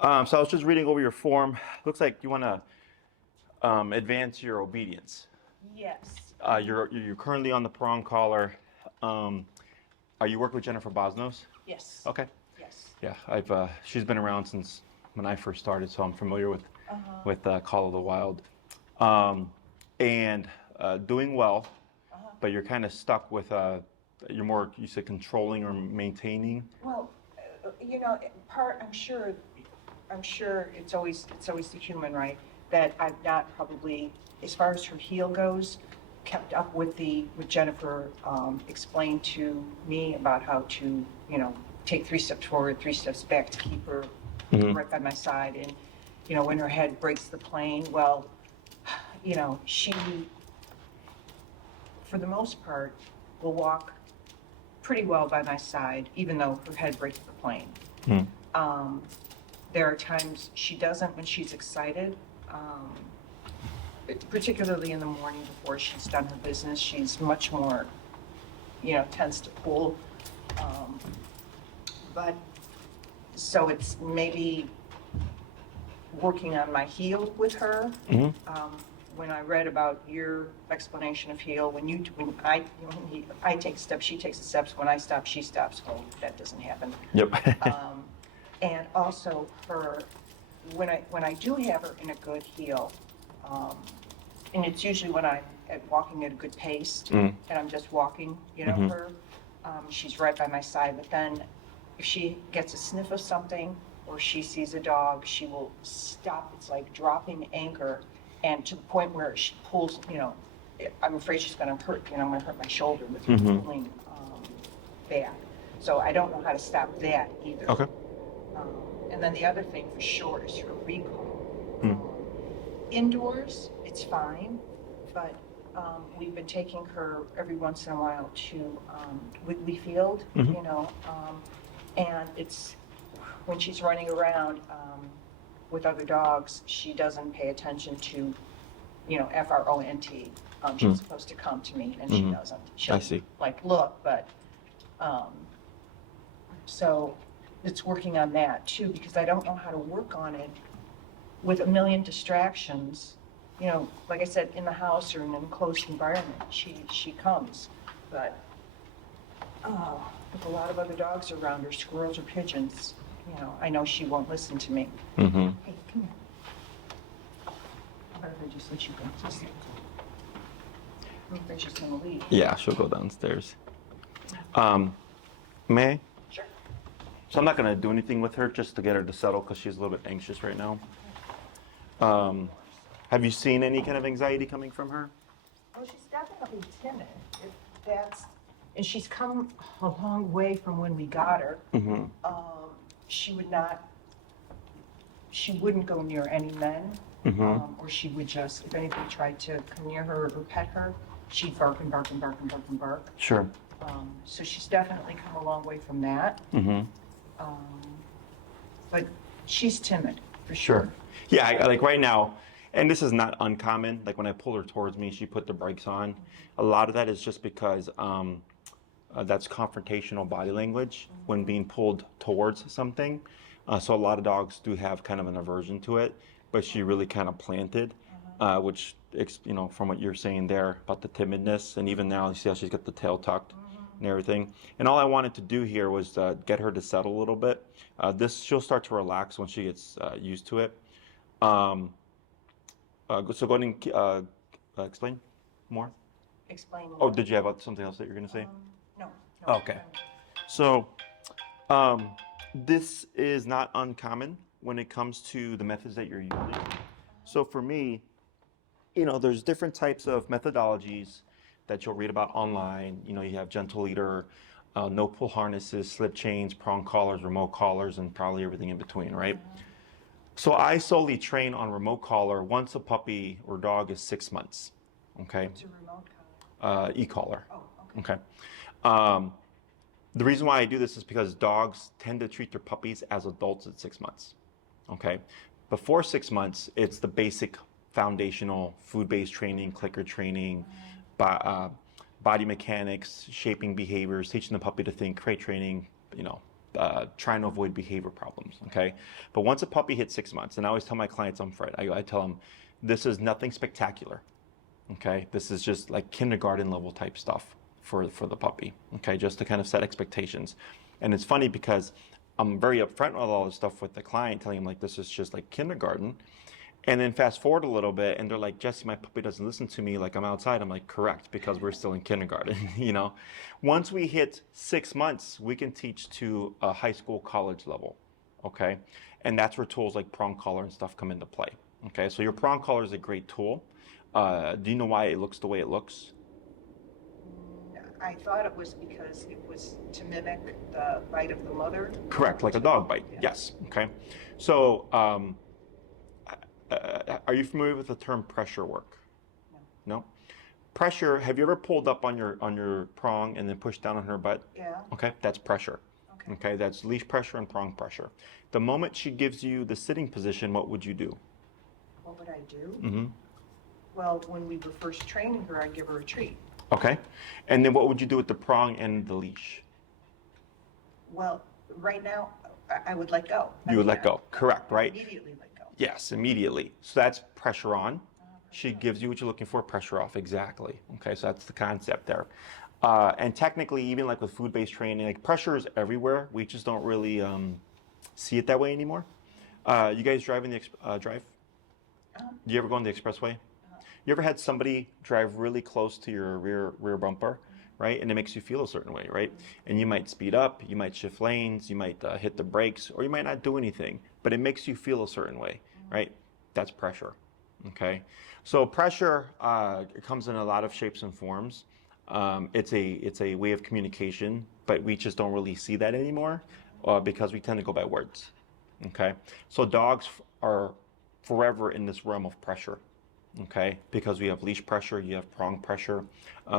So I was just reading over your form. Looks like you want to advance your obedience. Yes. You're currently on the prong collar. Um, are you working with Jennifer Bosnos? Yes. Okay. Yes. Yeah, I've she's been around since when I first started, so I'm familiar with Call of the Wild, um, and doing well. But you're kind of stuck with you're more, you said, controlling or maintaining. Well, I'm sure it's always the human, right? That I've not probably, as far as her heel goes, kept up with with Jennifer, explained to me about how to, take 3 steps forward, 3 steps back to keep her right by my side. And, when her head breaks the plane, well, she, for the most part, will walk pretty well by my side, even though her head breaks the plane. Um, there are times she doesn't when she's excited, particularly in the morning before she's done her business. She's much more, tends to pull. But so it's maybe working on my heel with her. When I read about your explanation of heel, when I take steps, she takes the steps. When I stop, she stops. Well, that doesn't happen. Yep. And also when I do have her in a good heel, and it's usually when I'm walking at a good pace, and I'm just walking, her, she's right by my side. But then if she gets a sniff of something or she sees a dog, she will stop. It's like dropping anchor, and to the point where she pulls, I'm afraid she's going to hurt, I'm going to hurt my shoulder with her pulling back. So I don't know how to stop that either. Okay. And then the other thing for sure is her recall. Indoors, it's fine, but we've been taking her every once in a while to Wiggly Field, and it's when she's running around with other dogs, she doesn't pay attention to, FRONT. She's supposed to come to me, and she doesn't. I see. Look, but so it's working on that too, because I don't know how to work on it with a million distractions. Like I said, in the house or in an enclosed environment, she comes, but with a lot of other dogs around her, squirrels or pigeons, I know she won't listen to me. Hey, come here. How about if I just let you go? I'm afraid she's gonna leave. Yeah, she'll go downstairs. May I? Sure. So I'm not going to do anything with her just to get her to settle because she's a little bit anxious right now. Have you seen any kind of anxiety coming from her? Well, she's definitely timid. And she's come a long way from when we got her. She wouldn't go near any men, or she would just, if anybody tried to come near her or pet her, she'd bark and bark and bark and bark and bark. Sure. So she's definitely come a long way from that. But she's timid, for sure. Yeah, like right now, and this is not uncommon, like when I pull her towards me, she put the brakes on. A lot of that is just because that's confrontational body language when being pulled towards something. So a lot of dogs do have kind of an aversion to it, but she really kind of planted, which, from what you're saying there about the timidness, and even now you see how she's got the tail tucked and everything. And all I wanted to do here was get her to settle a little bit. She'll start to relax when she gets used to it. So go ahead and explain more. Explain more. Oh, did you have something else that you're going to say? No. Okay. So this is not uncommon when it comes to the methods that you're using. So for me, there's different types of methodologies that you'll read about online. You have gentle leader, no pull harnesses, slip chains, prong collars, remote collars, and probably everything in between, right? So I solely train on remote collar once a puppy or dog is 6 months. Okay. It's a remote collar. E-collar. Oh, okay. Okay. The reason why I do this is because dogs tend to treat their puppies as adults at 6 months. Okay. Before 6 months, it's the basic foundational food-based training, clicker training, body mechanics, shaping behaviors, teaching the puppy to think, crate training, trying to avoid behavior problems, okay? But once a puppy hits 6 months, and I always tell my clients I'm afraid, I tell them, this is nothing spectacular, okay? This is just like kindergarten level type stuff for the puppy, okay? Just to kind of set expectations. And it's funny because I'm very upfront with all this stuff with the client, telling them like, this is just like kindergarten. And then fast forward a little bit and they're like, Jesse, my puppy doesn't listen to me, like I'm outside. I'm like, correct, because we're still in kindergarten, you know? Once we hit 6 months, we can teach to a high school, college level, okay? And that's where tools like prong collar and stuff come into play, okay? So your prong collar is a great tool. Do you know why it looks the way it looks? I thought it was because it was to mimic the bite of the mother. Correct, like a dog bite, Yeah. yes, okay? So, are you familiar with the term pressure work? No. No? Pressure, have you ever pulled up on your prong and then pushed down on her butt? Yeah. Okay, that's pressure. Okay. Okay, that's leash pressure and prong pressure. The moment she gives you the sitting position, what would you do? What would I do? Mm-hmm. Well, when we were first training her, I'd give her a treat. Okay, and then what would you do with the prong and the leash? Well, right now, I would let go. You would let go, correct, right? Immediately let go. Yes, immediately. So that's pressure on. She gives you what you're looking for, pressure off, exactly. Okay, so that's the concept there. And technically, even like with food-based training, like pressure is everywhere. We just don't really see it that way anymore. You guys driving the drive? Do you ever go on the expressway? You ever had somebody drive really close to your rear bumper, right? And it makes you feel a certain way, right? And you might speed up, you might shift lanes, you might hit the brakes, or you might not do anything, but it makes you feel a certain way, right? That's pressure, okay? So pressure it comes in a lot of shapes and forms. It's a way of communication, but we just don't really see that anymore because we tend to go by words, okay? So dogs are forever in this realm of pressure. Okay, because we have leash pressure, you have prong pressure,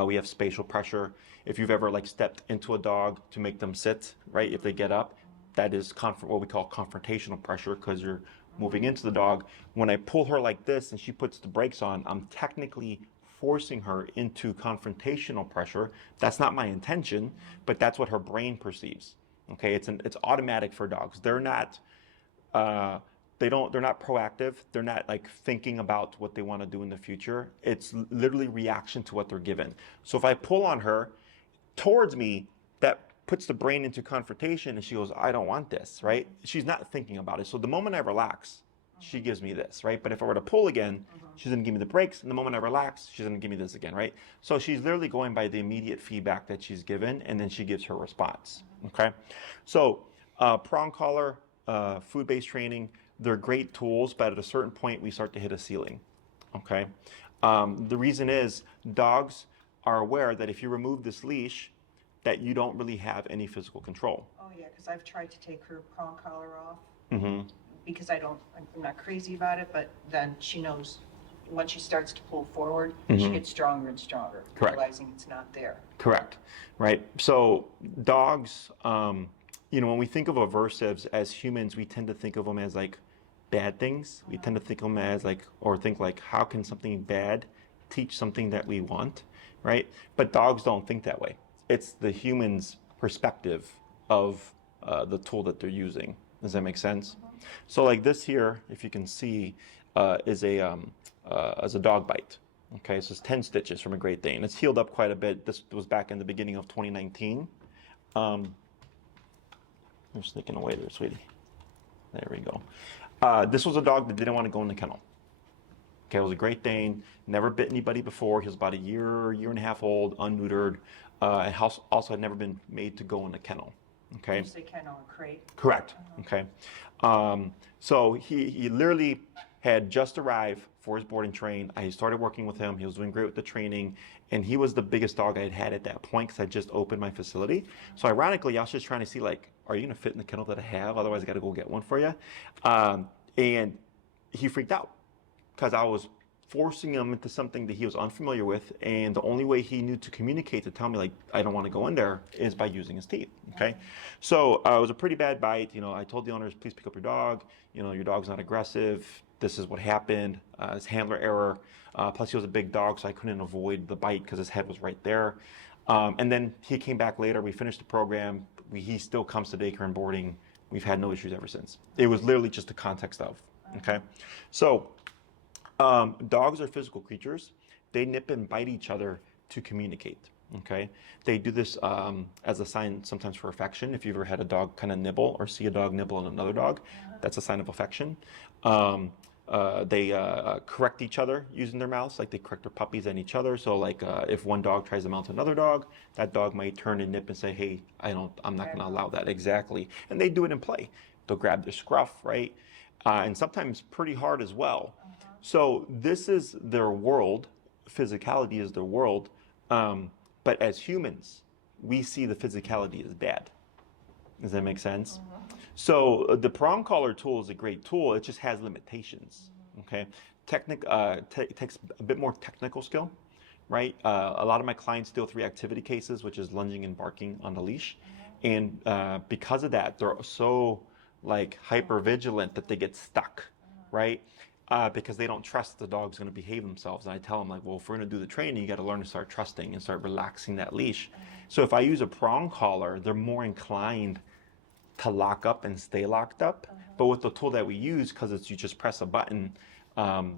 we have spatial pressure. If you've ever like stepped into a dog to make them sit, right, if they get up, that is what we call confrontational pressure because you're moving into the dog. When I pull her like this and she puts the brakes on, I'm technically forcing her into confrontational pressure. That's not my intention, but that's what her brain perceives. Okay, it's automatic for dogs. They're not they're not proactive. They're not like thinking about what they want to do in the future. It's literally reaction to what they're given. So if I pull on her towards me, that puts the brain into confrontation and she goes, I don't want this, right? She's not thinking about it. So the moment I relax, she gives me this, right? But if I were to pull again, she's gonna give me the brakes, and the moment I relax, she's gonna give me this again, right? So she's literally going by the immediate feedback that she's given, and then she gives her response, okay? So prong collar, food-based training, they're great tools, but at a certain point, we start to hit a ceiling, okay? The reason is dogs are aware that if you remove this leash, that you don't really have any physical control. Oh, yeah, because I've tried to take her prong collar off Mm-hmm. because I'm not crazy about it, but then she knows once she starts to pull forward, she gets stronger and stronger, Correct. realizing it's not there. Correct, right? So dogs, you know, when we think of aversives as humans, we tend to think of them as like bad things. We tend to think of them as like, or think like, how can something bad teach something that we want, right? But dogs don't think that way. It's the human's perspective of the tool that they're using. Does that make sense? So like this here, if you can see, is a dog bite. Okay, so it's 10 stitches from a Great Dane. It's healed up quite a bit. This was back in the beginning of 2019. You're sneaking away there, sweetie. There we go. This was a dog that didn't want to go in the kennel. Okay, it was a Great Dane, never bit anybody before. He was about a year and a half old, unneutered, and also had never been made to go in a kennel. Okay. You say kennel or crate. Correct. Okay. So he literally had just arrived for his boarding train. I started working with him. He was doing great with the training, and he was the biggest dog I had had at that point because I just opened my facility. So ironically, I was just trying to see like, are you gonna fit in the kennel that I have? Otherwise, I got to go get one for you. And he freaked out because I was forcing him into something that he was unfamiliar with, and the only way he knew to communicate to tell me like I don't want to go in there is by using his teeth. Okay, so it was a pretty bad bite. You know, I told the owners, please pick up your dog. You know, your dog's not aggressive. This is what happened. It's handler error. Plus, he was a big dog, so I couldn't avoid the bite because his head was right there. And then he came back later. We finished the program. He still comes to daycare and boarding. We've had no issues ever since. It was literally just the context of, okay? So dogs are physical creatures. They nip and bite each other to communicate, okay? They do this as a sign sometimes for affection. If you've ever had a dog kind of nibble or see a dog nibble on another dog, that's a sign of affection. They correct each other using their mouths, like they correct their puppies and each other. So like if one dog tries to mount another dog, that dog might turn and nip and say, hey, I'm not gonna allow that. Exactly. And they do it in play. They'll grab their scruff, right? And sometimes pretty hard as well. So this is their world. Physicality is their world. But as humans, we see the physicality as bad. Does that make sense? So the prong collar tool is a great tool. It just has limitations. Okay, takes a bit more technical skill, right? A lot of my clients deal with reactivity cases, which is lunging and barking on the leash, and because of that, they're so like hyper vigilant that they get stuck, right? Because they don't trust the dog's going to behave themselves. And I tell them like, well, if we're going to do the training, you got to learn to start trusting and start relaxing that leash. So if I use a prong collar, they're more inclined to lock up and stay locked up. But with the tool that we use, because it's you just press a button,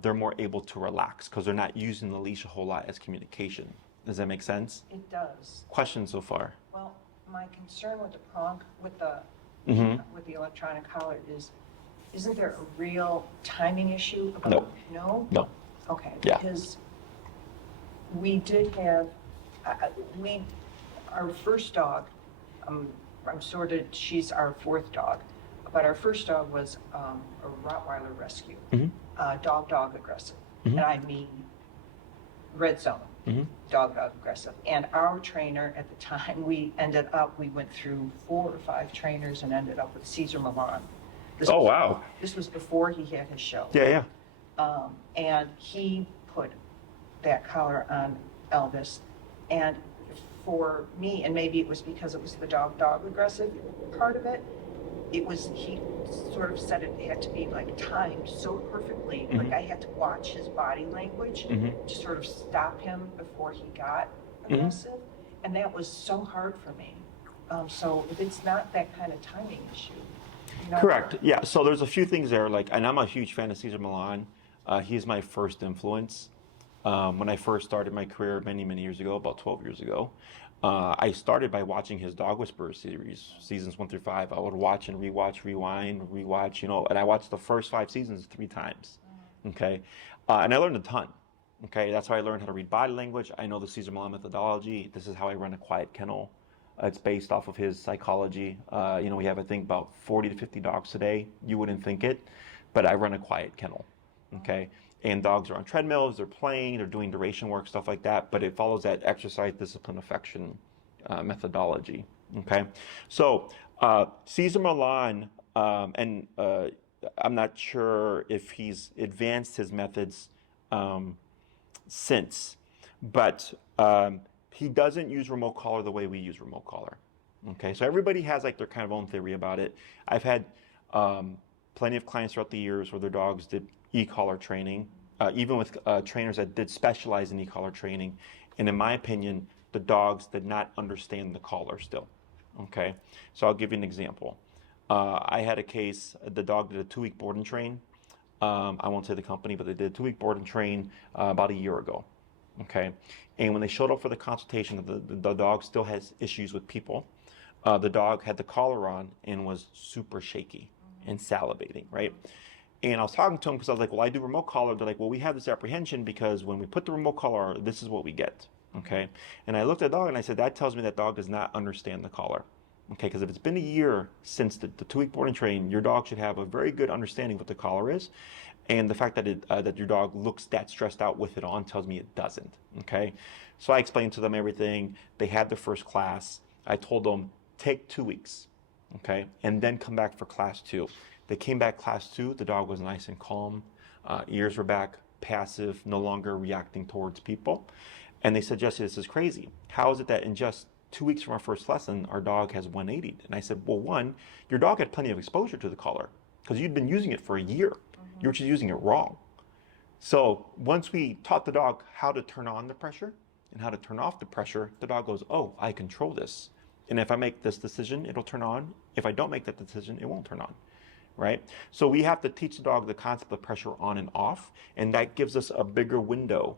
they're more able to relax because they're not using the leash a whole lot as communication. Does that make sense? It does. Questions so far? Well, my concern with the prong, with the electronic collar is, isn't there a real timing issue about? No. No? No. Okay. Yeah. Because we did have, our first dog, she's our fourth dog, but our first dog was a Rottweiler rescue, dog aggressive, and I mean red zone, dog aggressive. And our trainer at the time, we went through 4 or 5 trainers and ended up with Cesar Millan. Wow. This was before he had his show. Yeah. And he put that collar on Elvis, and for me, and maybe it was because it was the dog aggressive part of it, he sort of said it had to be like timed so perfectly, like I had to watch his body language to sort of stop him before he got aggressive, and that was so hard for me. So if it's not that kind of timing issue. Correct. Yeah. So there's a few things there. Like, and I'm a huge fan of Cesar Millan. He's my first influence. When I first started my career many, many years ago, about 12 years ago, I started by watching his Dog Whisperer series, seasons 1 through 5. I would watch and rewatch, rewind, rewatch, and I watched the first 5 seasons 3 times. Okay. And I learned a ton. Okay. That's how I learned how to read body language. I know the Cesar Millan methodology. This is how I run a quiet kennel. It's based off of his psychology. We have, I think, about 40 to 50 dogs today. You wouldn't think it, but I run a quiet kennel, okay? And dogs are on treadmills, they're playing, they're doing duration work, stuff like that, but it follows that exercise, discipline, affection methodology, okay? So Cesar Millan, and I'm not sure if he's advanced his methods since, but he doesn't use remote collar the way we use remote collar. Okay, so everybody has like their kind of own theory about it. I've had plenty of clients throughout the years where their dogs did e-collar training, even with trainers that did specialize in e-collar training. And in my opinion, the dogs did not understand the collar still. Okay, so I'll give you an example. I had a case, the dog did a 2-week board and train. I won't say the company, but they did a 2-week board and train about a year ago. Okay, and when they showed up for the consultation, the dog still has issues with people. The dog had the collar on and was super shaky and salivating, right? And I was talking to him because I was like, well, I do remote collar. They're like, well, we have this apprehension because when we put the remote collar, this is what we get, okay? And I looked at the dog and I said, that tells me that dog does not understand the collar, okay? Because if it's been a year since the 2-week board and train, your dog should have a very good understanding of what the collar is. And the fact that that your dog looks that stressed out with it on tells me it doesn't, okay? So I explained to them everything. They had their first class. I told them, take 2 weeks, okay? And then come back for class 2. They came back class 2. The dog was nice and calm. Ears were back, passive, no longer reacting towards people. And they said, Jesse, this is crazy. How is it that in just 2 weeks from our first lesson, our dog has 180'd? And I said, well, one, your dog had plenty of exposure to the collar because you'd been using it for a year. You're just using it wrong. So once we taught the dog how to turn on the pressure and how to turn off the pressure, the dog goes, oh, I control this. And if I make this decision, it'll turn on. If I don't make that decision, it won't turn on, right? So we have to teach the dog the concept of pressure on and off, and that gives us a bigger window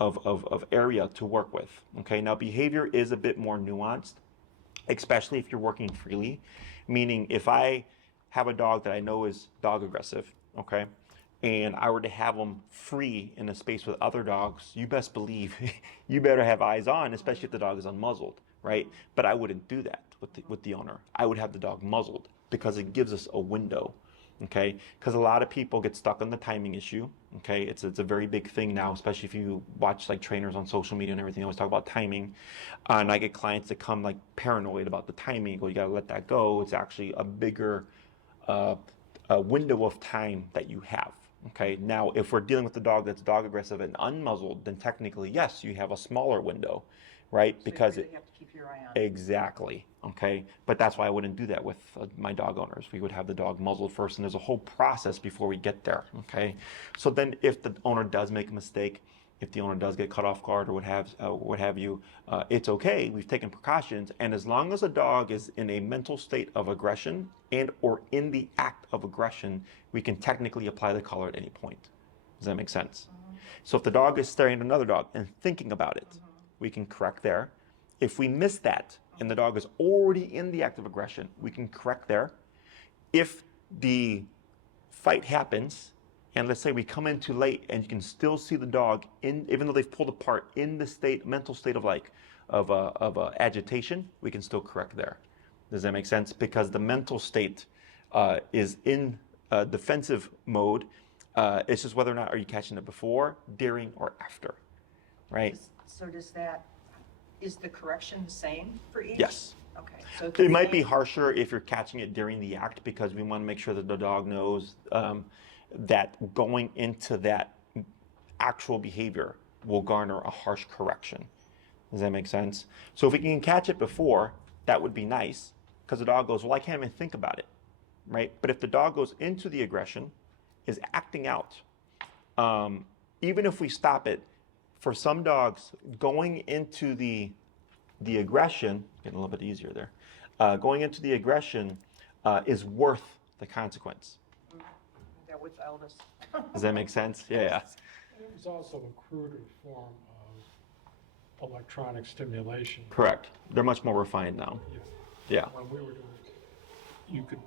of area to work with, okay? Now, behavior is a bit more nuanced, especially if you're working freely, meaning if I have a dog that I know is dog aggressive, okay, and I were to have them free in a space with other dogs, you best believe you better have eyes on, especially if the dog is unmuzzled, right? But I wouldn't do that with the owner. I would have the dog muzzled because it gives us a window, okay? Because a lot of people get stuck on the timing issue, okay? It's a very big thing now, especially if you watch like trainers on social media and everything, always talk about timing. And I get clients that come like paranoid about the timing. Go, you gotta let that go. It's actually a bigger a window of time that you have. Okay, now if we're dealing with a dog that's dog aggressive and unmuzzled, then technically, yes, you have a smaller window, right? So because you really have to keep your eye on. Exactly, okay? But that's why I wouldn't do that with my dog owners. We would have the dog muzzled first, and there's a whole process before we get there, okay? So then if the owner does make a mistake, if the owner does get caught off guard or what have you, it's okay. We've taken precautions, and as long as a dog is in a mental state of aggression and or in the act of aggression, we can technically apply the collar at any point. Does that make sense? So if the dog is staring at another dog and thinking about it, we can correct there. If we miss that and the dog is already in the act of aggression, we can correct there. If the fight happens, and let's say we come in too late and you can still see the dog in, even though they've pulled apart, in the mental state of agitation, we can still correct there. Does that make sense? Because the mental state is in defensive mode. It's just whether or not are you catching it before, during, or after, right? So is the correction the same for each? Yes. Okay. So It might be harsher if you're catching it during the act, because we want to make sure that the dog knows that going into that actual behavior will garner a harsh correction. Does that make sense? So if we can catch it before, that would be nice, because the dog goes, well, I can't even think about it, right? But if the dog goes into the aggression, is acting out, even if we stop it, for some dogs, going into the aggression, getting a little bit easier there, going into the aggression is worth the consequence. That with Elvis. Does that make sense? Yeah. It was also a cruder form of electronic stimulation. Correct. They're much more refined now. Yeah. When we were doing it, you could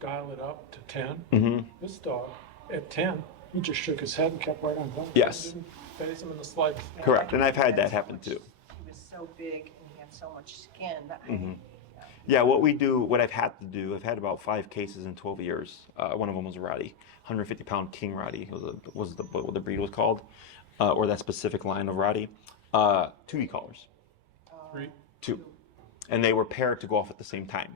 dial it up to 10. Mm-hmm. This dog, at 10, he just shook his head and kept right on going. Yes. It didn't phase him in the slightest. Correct. And I've had that happen too. He was so big and he had so much skin. Yeah, what I've had to do, I've had about 5 cases in 12 years. One of them was a Rottie, 150-pound King Rottie was what the breed was called, or that specific line of Rottie. 2 e-collars. 3. 2. And they were paired to go off at the same time.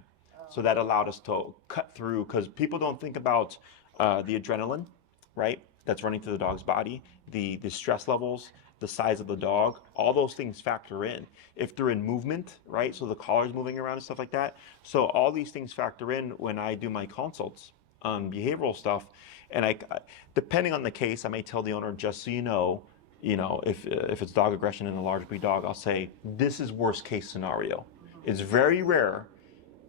So that allowed us to cut through, because people don't think about the adrenaline, right, that's running through the dog's body, the stress levels, the size of the dog, all those things factor in. If they're in movement, right, so the collar's moving around and stuff like that. So all these things factor in when I do my consults on behavioral stuff. And I, depending on the case, I may tell the owner, just so you know, if it's dog aggression in a large breed dog, I'll say, this is worst case scenario. It's very rare,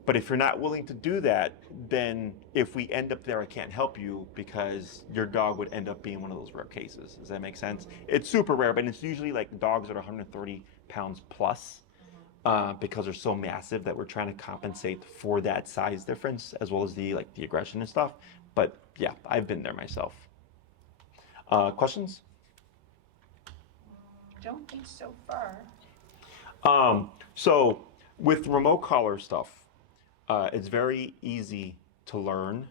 but if you're not willing to do that, then if we end up there, I can't help you, because your dog would end up being one of those rare cases. Does that make sense? It's super rare, but it's usually like dogs that are 130 pounds plus, because they're so massive that we're trying to compensate for that size difference, as well as the aggression and stuff. But yeah, I've been there myself. Questions? Don't think so far. So with remote collar stuff, it's very easy to learn.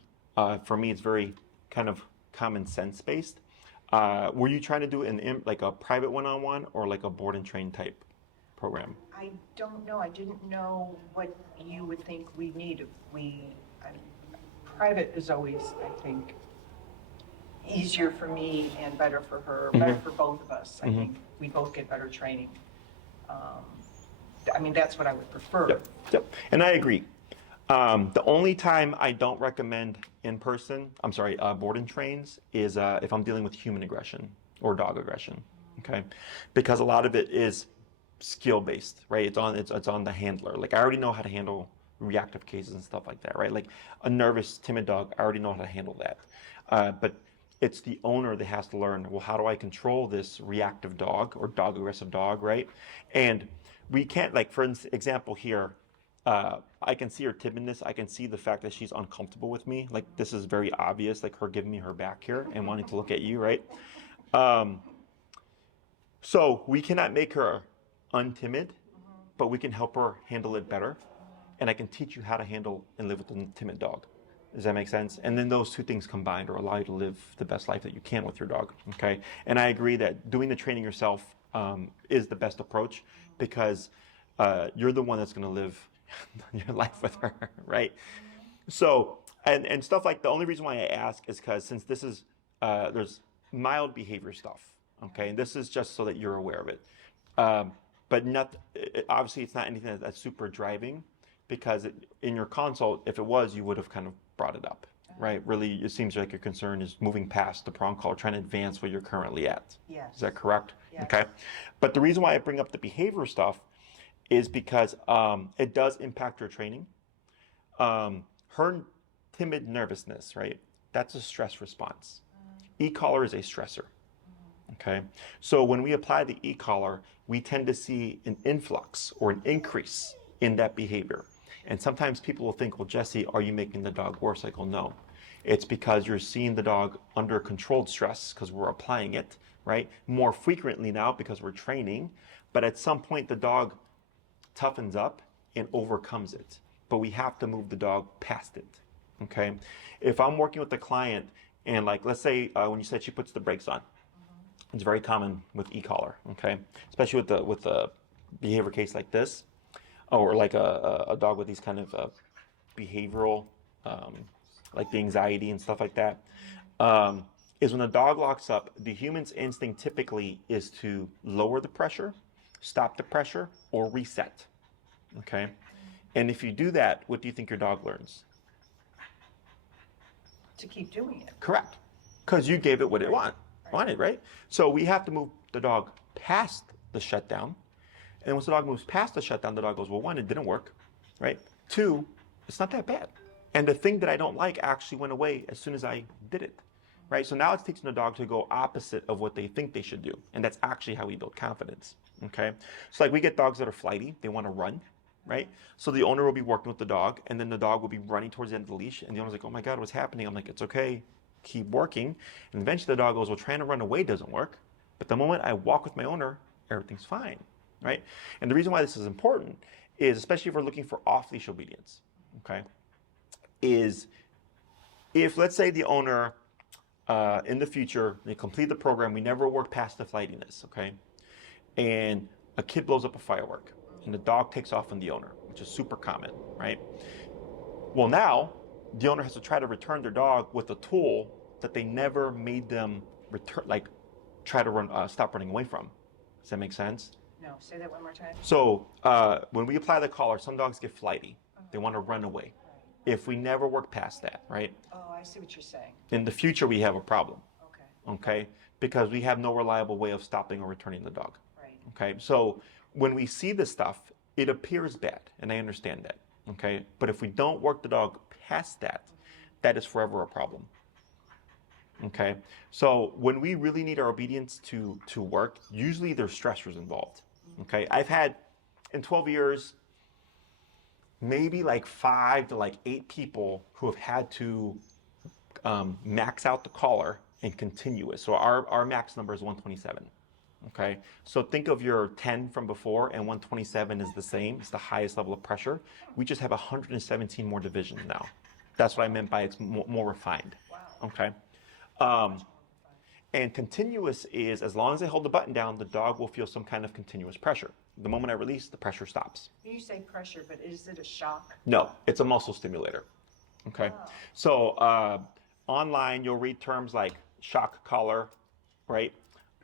For me, it's very kind of common sense based. Were you trying to do like a private one-on-one or like a board and train type program? I don't know. I didn't know what you would think we need. Private is always, I think, easier for me and better for her, better for both of us. I think we both get better training. That's what I would prefer. Yep. And I agree. The only time I don't recommend board and trains is if I'm dealing with human aggression or dog aggression. okay? Because a lot of it is skill based, right? It's on the handler. Like I already know how to handle reactive cases and stuff like that, right? Like a nervous, timid dog, I already know how to handle that. But it's the owner that has to learn, well, how do I control this reactive dog or dog aggressive dog, right? And we can't, like, for example here, I can see her timidness. I can see the fact that she's uncomfortable with me. Like this is very obvious, like her giving me her back here and wanting to look at you, right? So we cannot make her untimid, but we can help her handle it better. And I can teach you how to handle and live with a timid dog. Does that make sense? And then those two things combined will allow you to live the best life that you can with your dog. Okay. And I agree that doing the training yourself is the best approach because you're the one that's going to live your life with her, right? So, and stuff like the only reason why I ask is because since this is, there's mild behavior stuff. Okay. And this is just so that you're aware of it. But not, obviously it's not anything that's super driving. Because in your consult, if it was, you would have kind of brought it up, right? Really, it seems like your concern is moving past the prong call, trying to advance where you're currently at. Yes. Is that correct? Yes. Okay. But the reason why I bring up the behavior stuff is because it does impact your training. Her timid nervousness, right? That's a stress response. E-collar is a stressor. Okay. So when we apply the e-collar, we tend to see an influx or an increase in that behavior. And sometimes people will think, well, Jesse, are you making the dog worse? I go, no. It's because you're seeing the dog under controlled stress because we're applying it, right? More frequently now because we're training. But at some point, the dog toughens up and overcomes it. But we have to move the dog past it, okay? If I'm working with the client and like, let's say when you said she puts the brakes on, it's very common with e-collar, okay? Especially with the behavior case like this. Or like a dog with these kind of behavioral, like the anxiety and stuff like that, is when the dog locks up, the human's instinct typically is to lower the pressure, stop the pressure, or reset, okay? And if you do that, what do you think your dog learns? To keep doing it. Correct, because you gave it what it wanted, right? So we have to move the dog past the shutdown. And once the dog moves past the shutdown, the dog goes, well, one, it didn't work, right? Two, it's not that bad. And the thing that I don't like actually went away as soon as I did it, right? So now it's teaching the dog to go opposite of what they think they should do. And that's actually how we build confidence, okay? So like we get dogs that are flighty, they want to run, right? So the owner will be working with the dog and then the dog will be running towards the end of the leash and the owner's like, oh my God, what's happening? I'm like, it's okay, keep working. And eventually the dog goes, well, trying to run away doesn't work. But the moment I walk with my owner, everything's fine. Right? And the reason why this is important is, especially if we're looking for off-leash obedience, okay, is if, let's say, the owner in the future, they complete the program, we never work past the flightiness, okay, and a kid blows up a firework and the dog takes off on the owner, which is super common, right? Well, now the owner has to try to return their dog with a tool that they never made them return, like try to run, stop running away from. Does that make sense? No, say that one more time. So when we apply the collar, some dogs get flighty. They want to run away. If we never work past that, right? Oh, I see what you're saying. In the future, we have a problem. Okay. Okay? Because we have no reliable way of stopping or returning the dog. Right. Okay? So when we see this stuff, it appears bad, and I understand that. Okay? But if we don't work the dog past that, that is forever a problem. Okay? So when we really need our obedience to work, usually there's stressors involved. Okay, I've had in 12 years, maybe like 5 to like 8 people who have had to max out the collar and continue it. So our max number is 127. Okay, so think of your 10 from before and 127 is the same. It's the highest level of pressure. We just have 117 more divisions now. That's what I meant by it's more refined. Wow. Okay. And continuous is, as long as I hold the button down, the dog will feel some kind of continuous pressure. The moment I release, the pressure stops. You say pressure, but is it a shock? No, it's a muscle stimulator. Okay. Oh. So online, you'll read terms like shock collar, right?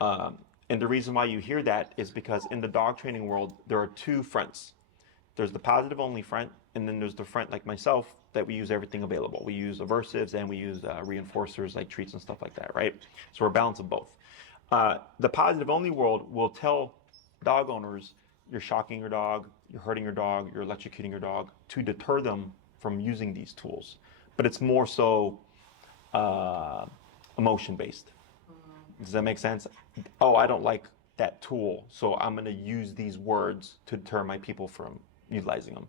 And the reason why you hear that is because in the dog training world, there are 2 fronts. There's the positive only front, and then there's the front like myself that we use everything available. We use aversives and we use reinforcers like treats and stuff like that, right? So we're a balance of both. The positive only world will tell dog owners you're shocking your dog, you're hurting your dog, you're electrocuting your dog to deter them from using these tools. But it's more so emotion based. Does that make sense? Oh, I don't like that tool, so I'm going to use these words to deter my people from utilizing them.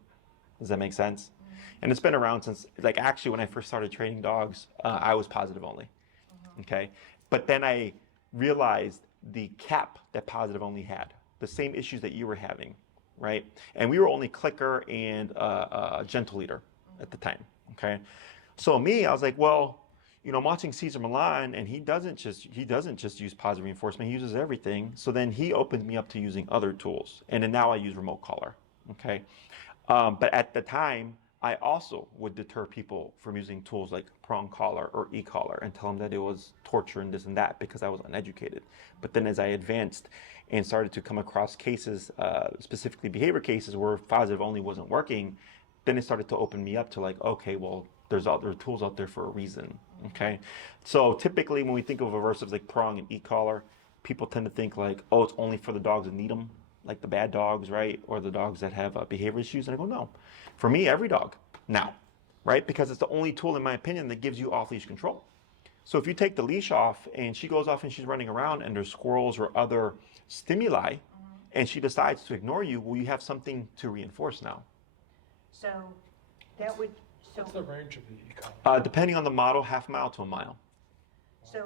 Does that make sense? And it's been around since, like, actually, when I first started training dogs, I was positive only. Okay. But then I realized the cap that positive only had, the same issues that you were having, right? And we were only clicker and gentle leader at the time. Okay. So me, I was like, well, I'm watching Cesar Millan, and he doesn't just use positive reinforcement. He uses everything. So then he opened me up to using other tools, and then now I use remote collar. Okay. But at the time, I also would deter people from using tools like prong collar or e-collar and tell them that it was torture and this and that because I was uneducated. But then as I advanced and started to come across cases, specifically behavior cases where positive only wasn't working, then it started to open me up to like, okay, well, there's other tools out there for a reason. Okay. So typically when we think of aversives like prong and e-collar, people tend to think like, oh, it's only for the dogs that need them, like the bad dogs, right? Or the dogs that have behavior issues. And I go, no, for me, every dog now, right? Because it's the only tool, in my opinion, that gives you off-leash control. So if you take the leash off and she goes off and she's running around and there's squirrels or other stimuli and she decides to ignore you, well, you have something to reinforce now. So that would, so, What's the range of the e-collar? Depending on the model, half mile to a mile. so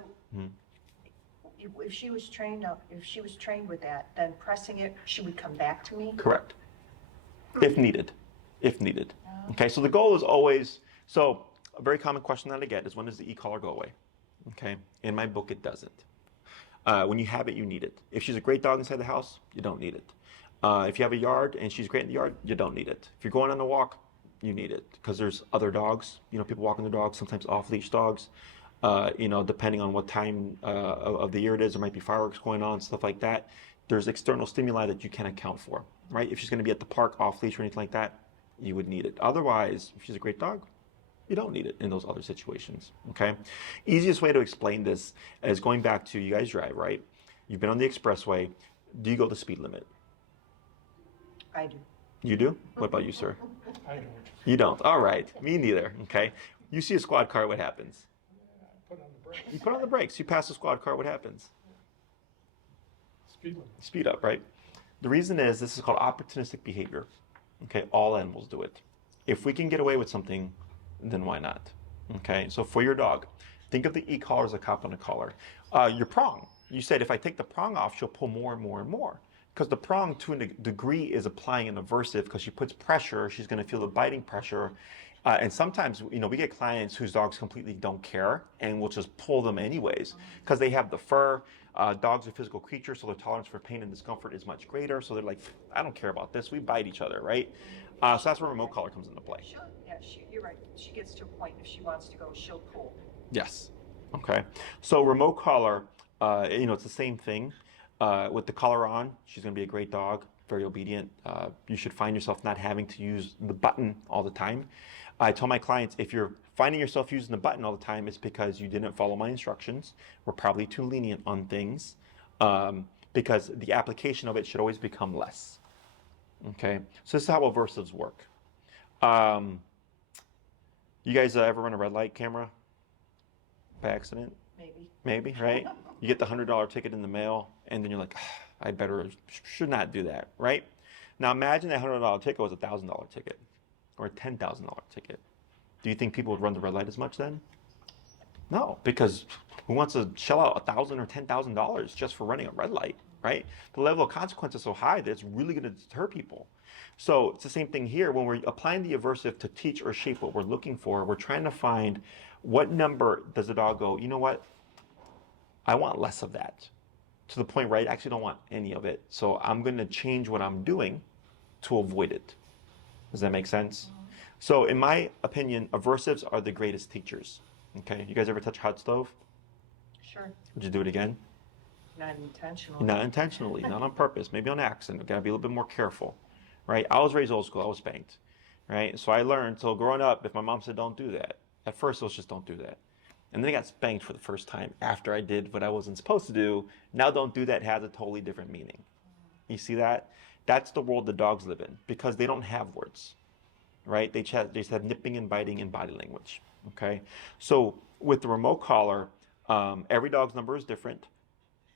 if she was trained with that, then pressing it, she would come back to me? Correct. If needed. If needed. Okay, so the goal is always, so a very common question that I get is when does the e-collar go away? Okay, in my book it doesn't. When you have it, you need it. If she's a great dog inside the house, you don't need it. If you have a yard and she's great in the yard, you don't need it. If you're going on a walk, you need it because there's other dogs, people walking their dogs, sometimes off-leash dogs. Depending on what time of the year it is, there might be fireworks going on, stuff like that. There's external stimuli that you can account for, right? If she's going to be at the park off leash or anything like that, you would need it. Otherwise, if she's a great dog, you don't need it in those other situations, okay? Easiest way to explain this is going back to you guys drive, right? You've been on the expressway. Do you go the speed limit? I do. You do? What about you, sir? I don't. You don't. All right. Me neither, okay? You see a squad car, what happens? Put on the brakes. You put on the brakes. You pass a squad car, what happens? Speed limit. Speed up, right? The reason is this is called opportunistic behavior. Okay, all animals do it. If we can get away with something, then why not? Okay, so for your dog, think of the e-collar as a cop on a collar. Your prong, you said if I take the prong off, she'll pull more and more and more. Because the prong, to a degree, is applying an aversive because she puts pressure, she's going to feel the biting pressure. And sometimes, we get clients whose dogs completely don't care and will just pull them anyways because they have the fur. Dogs are physical creatures, so their tolerance for pain and discomfort is much greater. So they're like, I don't care about this. We bite each other, right? So that's where remote collar comes into play. Yeah, you're right. She gets to a point, if she wants to go, she'll pull. Yes. Okay. So remote collar, it's the same thing. With the collar on, she's going to be a great dog, very obedient. You should find yourself not having to use the button all the time. I tell my clients, if you're finding yourself using the button all the time, it's because you didn't follow my instructions. We're probably too lenient on things because the application of it should always become less. Okay, so this is how aversives work. You guys ever run a red light camera by accident? Maybe, right? You get the $100 ticket in the mail, and then you're like, I should not do that, right? Now imagine that $100 ticket was a $1,000 ticket or a $10,000 ticket. Do you think people would run the red light as much then? No, because who wants to shell out $1,000 or $10,000 just for running a red light, right? The level of consequence is so high that it's really going to deter people. So it's the same thing here. When we're applying the aversive to teach or shape what we're looking for, we're trying to find what number does the dog go, you know what? I want less of that. To the point where I actually don't want any of it. So I'm going to change what I'm doing to avoid it. Does that make sense? So in my opinion, aversives are the greatest teachers. Okay, you guys ever touch a hot stove? Sure. Would you do it again? Not intentionally. Not intentionally, not on purpose, maybe on accident. Gotta be a little bit more careful, right? I was raised old school, I was spanked, right? So I learned, so growing up, if my mom said don't do that, at first it was just don't do that. and then I got spanked for the first time after I did what I wasn't supposed to do. Now don't do that has a totally different meaning. You see that? That's the world the dogs live in because they don't have words, right? They just have nipping and biting and body language. Okay, so with the remote collar, every dog's number is different.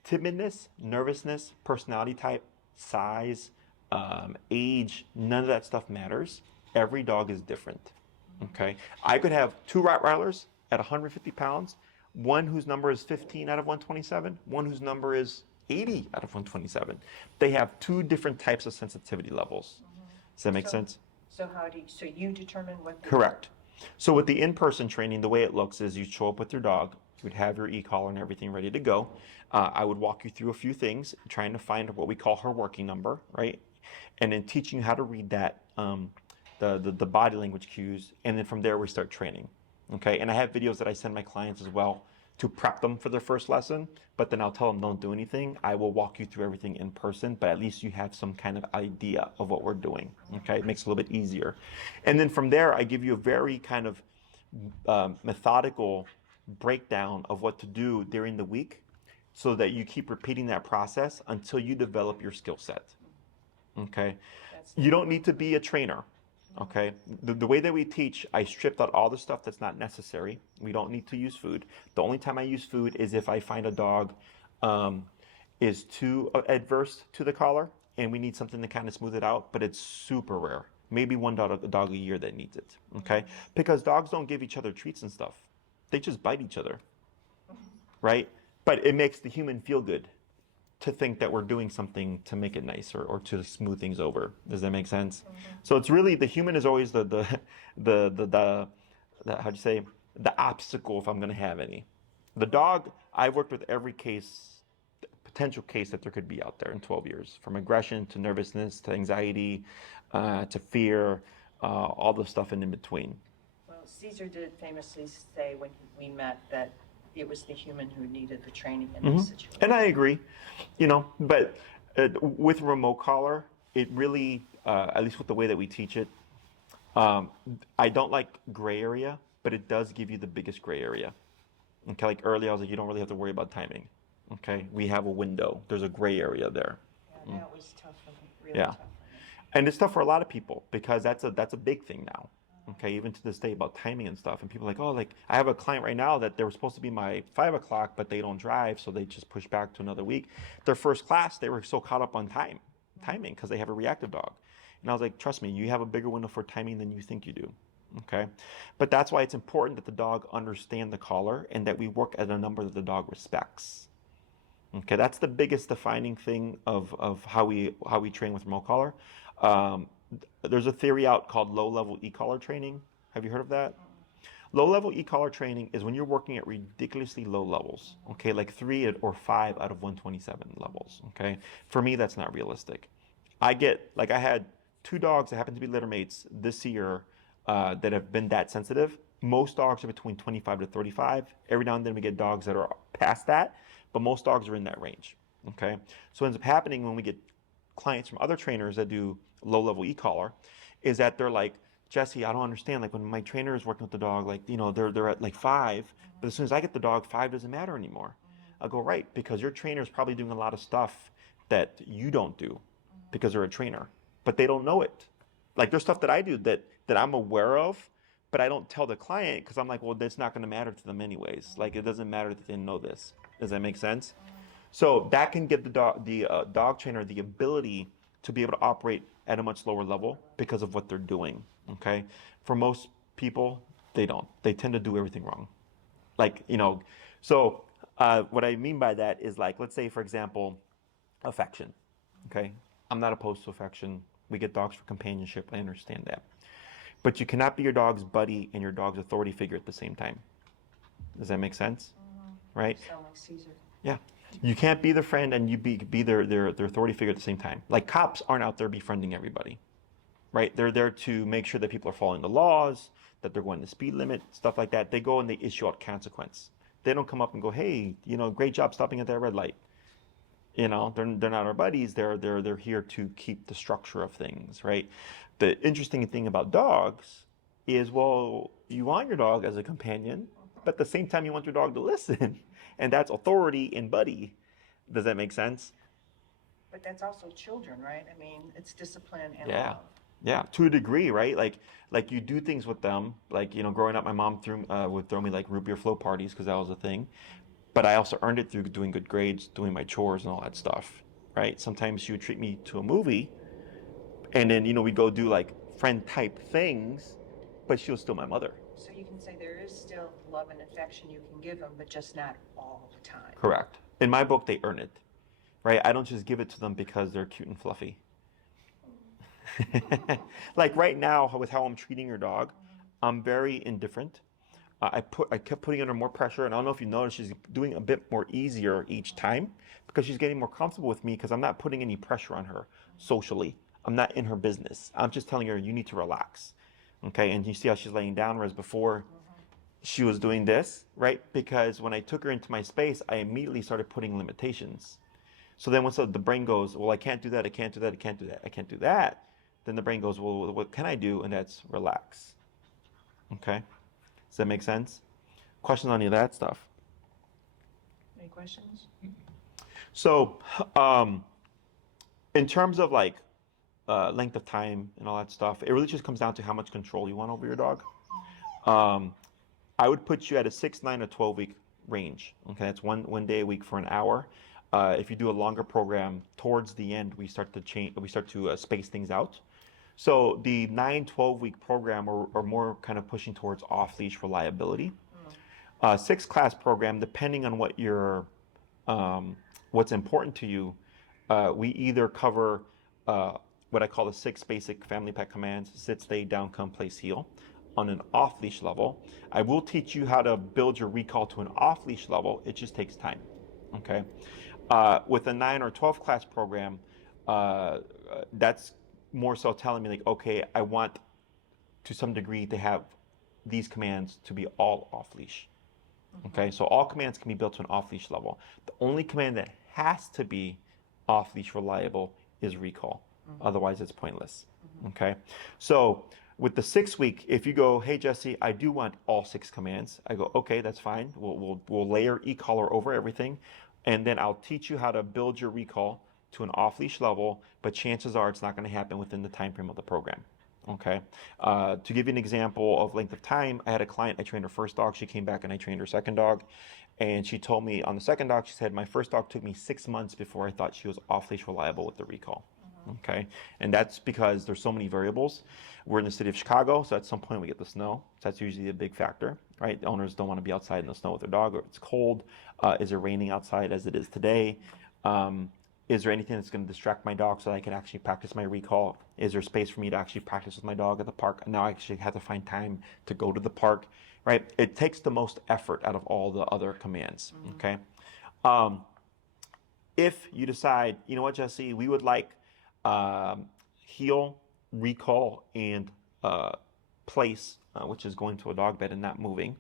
Timidness, nervousness, personality type, size, age, none of that stuff matters. Every dog is different. Okay, I could have two Rottweilers at 150 pounds, one whose number is 15 out of 127, one whose number is 80 out of 127. They have two different types of sensitivity levels. Does that make sense? So so you determine what? Correct. So with the in-person training, the way it looks is you show up with your dog, you would have your e-collar and everything ready to go. I would walk you through a few things, trying to find what we call her working number, right? And then teaching you how to read that, the body language cues, and then from there we start training, okay? And I have videos that I send my clients as well to prep them for their first lesson, but then I'll tell them don't do anything. I will walk you through everything in person, but at least you have some kind of idea of what we're doing, okay? It makes it a little bit easier. And then from there, I give you a very kind of methodical breakdown of what to do during the week so that you keep repeating that process until you develop your skill set, okay? You don't need to be a trainer. Okay, the way that we teach, I stripped out all the stuff that's not necessary. We don't need to use food. The only time I use food is if I find a dog is too adverse to the collar and we need something to kind of smooth it out, but it's super rare. Maybe one dog a year that needs it, okay? Because dogs don't give each other treats and stuff. They just bite each other, right? But it makes the human feel good to think that we're doing something to make it nice or to smooth things over. Does that make sense? So it's really, the human is always the how'd you say, the obstacle if I'm gonna have any. The dog, I've worked with every case, potential case that there could be out there in 12 years, from aggression to nervousness to anxiety to fear, all the stuff in between. Well, Cesar did famously say when we met that it was the human who needed the training in this situation. And I agree, but with remote collar, it really, at least with the way that we teach it, I don't like gray area, but it does give you the biggest gray area. Okay, like earlier I was like, you don't really have to worry about timing. Okay, we have a window. There's a gray area there. Yeah, that was tough for me, really Yeah. tough for me. And it's tough for a lot of people because that's a big thing now. Okay, even to this day about timing and stuff. And people are like, oh, like I have a client right now that they were supposed to be my 5 o'clock, but they don't drive, so they just push back to another week. Their first class, they were so caught up on timing because they have a reactive dog. And I was like, trust me, you have a bigger window for timing than you think you do. Okay, but that's why it's important that the dog understand the collar and that we work at a number that the dog respects. Okay, that's the biggest defining thing of how we train with remote collar. There's a theory out called low-level e-collar training. Have you heard of that? Low-level e-collar training is when you're working at ridiculously low levels, okay, like 3 or 5 out of 127 levels, okay? For me, that's not realistic. I had 2 dogs that happen to be litter mates this year that have been that sensitive. Most dogs are between 25 to 35. Every now and then we get dogs that are past that, but most dogs are in that range, okay? So what ends up happening when we get clients from other trainers that do low-level e-collar is that they're like, Jesse, I don't understand. Like when my trainer is working with the dog, like, they're at like 5, but as soon as I get the dog, 5 doesn't matter anymore. I'll go, right, because your trainer is probably doing a lot of stuff that you don't do because they're a trainer, but they don't know it. Like there's stuff that I do that I'm aware of, but I don't tell the client because I'm like, well, that's not going to matter to them anyways. Like it doesn't matter that they know this. Does that make sense? So that can give the dog trainer the ability to be able to operate at a much lower level because of what they're doing, okay? For most people, they don't. They tend to do everything wrong. Like, so what I mean by that is like, let's say, for example, affection, okay? I'm not opposed to affection. We get dogs for companionship. I understand that. But you cannot be your dog's buddy and your dog's authority figure at the same time. Does that make sense? Right? Sound like Cesar. Yeah. You can't be their friend and you be their authority figure at the same time. Like cops aren't out there befriending everybody, right? They're there to make sure that people are following the laws, that they're going the speed limit, stuff like that. They go and they issue out consequence. They don't come up and go, hey, great job stopping at that red light. They're not our buddies. They're here to keep the structure of things, right? The interesting thing about dogs is, well, you want your dog as a companion, but at the same time, you want your dog to listen. And that's authority and buddy. Does that make sense? But that's also children, right? I mean, it's discipline and Yeah. love. Yeah, to a degree, right? Like you do things with them. Like, growing up, my mom would throw me like root beer float parties because that was a thing. But I also earned it through doing good grades, doing my chores and all that stuff, right? Sometimes she would treat me to a movie, and then we'd go do like friend type things, but she was still my mother. So you can say there is still love and affection you can give them, but just not all the time. Correct. In my book, they earn it, right? I don't just give it to them because they're cute and fluffy. Like right now, with how I'm treating your dog, I'm very indifferent. I kept putting under more pressure, and I don't know if you noticed, she's doing a bit more easier each time because she's getting more comfortable with me because I'm not putting any pressure on her socially. I'm not in her business. I'm just telling her, you need to relax. Okay, and you see how she's laying down, whereas before she was doing this, right? Because when I took her into my space, I immediately started putting limitations. So then once the brain goes, well, I can't do that, I can't do that, I can't do that, I can't do that, then the brain goes, well, what can I do? And that's relax. Okay? Does that make sense? Questions on any of that stuff? Any questions? So, in terms of like length of time and all that stuff, it really just comes down to how much control you want over your dog. I would put you at a 6, 9, or 12-week range. Okay, that's one day a week for an hour. If you do a longer program, towards the end we start to space things out. So the 9, 12-week program are more kind of pushing towards off-leash reliability. 6-class program, depending on what your what's important to you, we either cover what I call the 6 basic family pet commands: sit, stay, down, come, place, heel, on an off-leash level. I will teach you how to build your recall to an off-leash level. It just takes time. Okay. With a 9 or 12 class program, that's more so telling me like, okay, I want to some degree to have these commands to be all off-leash. Okay, so all commands can be built to an off-leash level. The only command that has to be off-leash reliable is recall. Otherwise, it's pointless. Okay, so with the 6-week, if you go, hey Jesse, I do want all 6 commands, I go, okay, that's fine. We'll layer e-collar over everything, and then I'll teach you how to build your recall to an off-leash level. But chances are it's not going to happen within the time frame of the program. Okay. To give you an example of length of time, I had a client, I trained her first dog, she came back and I trained her second dog. And she told me on the second dog, she said, my first dog took me 6 months before I thought she was off-leash reliable with the recall. Okay. And that's because there's so many variables. We're in the city of Chicago, so at some point we get the snow. So that's usually a big factor, right? The owners don't want to be outside in the snow with their dog, or it's cold. Is it raining outside as it is today? Is there anything that's going to distract my dog so that I can actually practice my recall? Is there space for me to actually practice with my dog at the park? And now I actually have to find time to go to the park, right? It takes the most effort out of all the other commands, okay? If you decide, you know what, Jesse, we would like heel, recall, and place, which is going to a dog bed and not moving.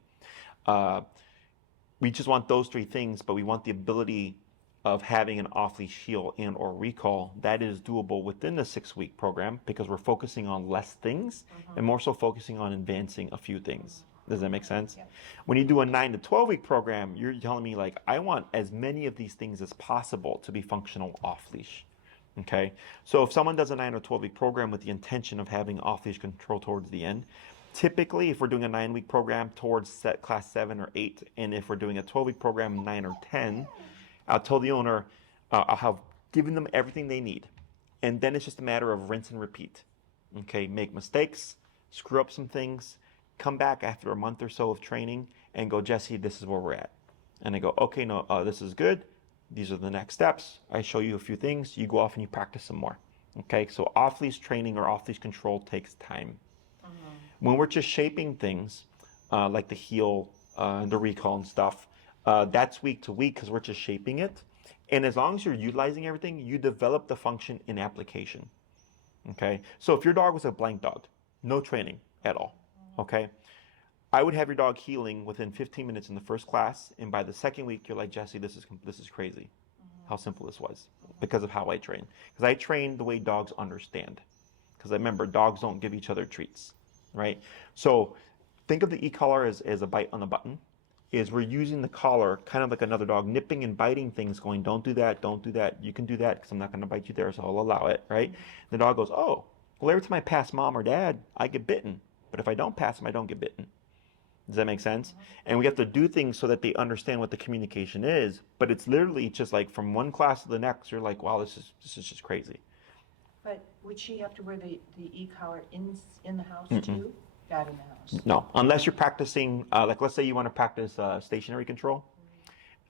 We just want those 3 things, but we want the ability of having an off-leash heel and or recall. That is doable within the 6-week program because we're focusing on less things and more so focusing on advancing a few things. Does that make sense? Yeah. When you do a 9 to 12-week program, you're telling me like, I want as many of these things as possible to be functional off-leash. Okay, so if someone does a 9 or 12-week program with the intention of having off-leash control towards the end, typically if we're doing a 9-week program towards class 7 or 8, and if we're doing a 12-week program 9 or 10, I'll tell the owner, I'll have given them everything they need. And then it's just a matter of rinse and repeat. Okay, make mistakes, screw up some things, come back after a month or so of training and go, Jesse, this is where we're at. And I go, okay, no, this is good. These are the next steps. I show you a few things. You go off and you practice some more. Okay, so off-leash training or off-leash control takes time. When we're just shaping things, like the heel, the recall and stuff, that's week to week because we're just shaping it. And as long as you're utilizing everything, you develop the function in application. Okay, so if your dog was a blank dog, no training at all, okay, I would have your dog healing within 15 minutes in the first class, and by the second week, you're like, Jesse, this is crazy. How simple this was because of how I train. Because I train the way dogs understand. Because remember, dogs don't give each other treats, right? So think of the e-collar as a bite on the button. is we're using the collar kind of like another dog, nipping and biting things, going, don't do that, don't do that. You can do that because I'm not going to bite you there, so I'll allow it, right? The dog goes, oh, well, every time I pass mom or dad, I get bitten. But if I don't pass them, I don't get bitten. Does that make sense? And we have to do things so that they understand what the communication is. But it's literally just like from one class to the next, you're like, wow, this is just crazy. But would she have to wear the e-collar in the house too? Not in the house? No, unless you're practicing, like let's say you want to practice stationary control.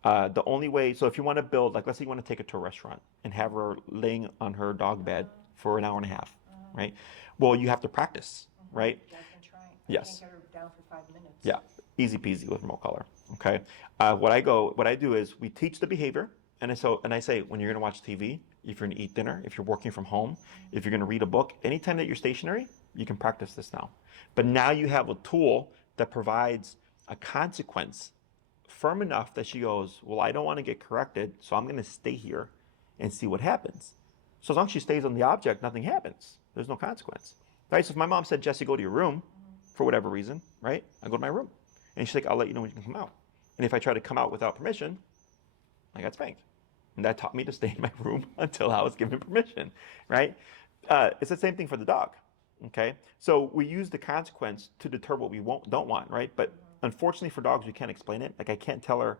The only way, so if you want to build, like let's say you want to take her to a restaurant and have her laying on her dog bed for an hour and a half, right? Well, you have to practice, right? Yeah, I've been trying. Yes. I can't get her down for 5 minutes. Yeah, easy peasy with remote collar. Okay. What I do is we teach the behavior, and I say when you're gonna watch TV, if you're gonna eat dinner, if you're working from home, if you're gonna read a book, anytime that you're stationary, you can practice this now. But now you have a tool that provides a consequence firm enough that she goes, well, I don't want to get corrected, so I'm gonna stay here and see what happens. So as long as she stays on the object, nothing happens. There's no consequence. Right? So if my mom said, Jesse, go to your room, for whatever reason, right? I go to my room. And she's like, I'll let you know when you can come out. And if I try to come out without permission, I got spanked. And that taught me to stay in my room until I was given permission, right? It's the same thing for the dog, okay? So we use the consequence to deter what we don't want, right? But unfortunately for dogs, we can't explain it. Like I can't tell her,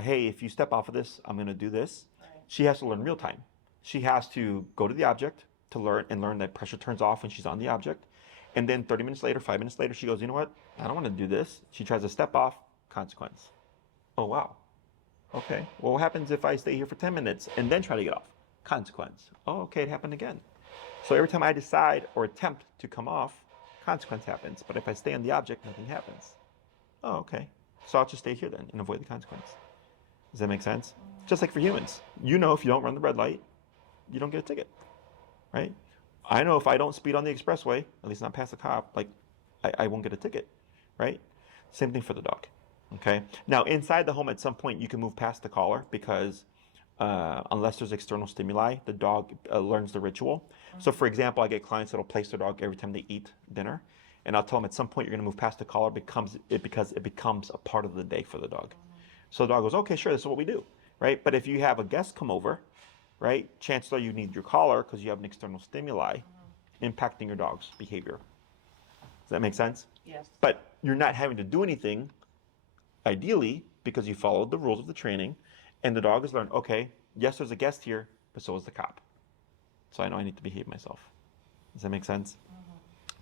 hey, if you step off of this, I'm gonna do this. Right. She has to learn real time. She has to go to the object to learn that pressure turns off when she's on the object. And then 30 minutes later, 5 minutes later, she goes, you know what? I don't want to do this. She tries to step off, consequence. Oh, wow. Okay. Well, what happens if I stay here for 10 minutes and then try to get off? Consequence. Oh, okay, it happened again. So every time I decide or attempt to come off, consequence happens. But if I stay on the object, nothing happens. Oh, okay. So I'll just stay here then and avoid the consequence. Does that make sense? Just like for humans. You know if you don't run the red light, you don't get a ticket, right? I know if I don't speed on the expressway, at least not past the cop, like I won't get a ticket, right? Same thing for the dog, okay? Now inside the home at some point you can move past the collar because unless there's external stimuli, the dog learns the ritual. So for example, I get clients that'll place their dog every time they eat dinner, and I'll tell them at some point you're gonna move past the collar because it becomes a part of the day for the dog. So the dog goes, okay, sure, this is what we do, right? But if you have a guest come over, right, chances are you need your collar because you have an external stimuli impacting your dog's behavior. Does that make sense? Yes. But you're not having to do anything, ideally, because you followed the rules of the training, and the dog has learned, okay, yes, there's a guest here, but so is the cop. So I know I need to behave myself. Does that make sense?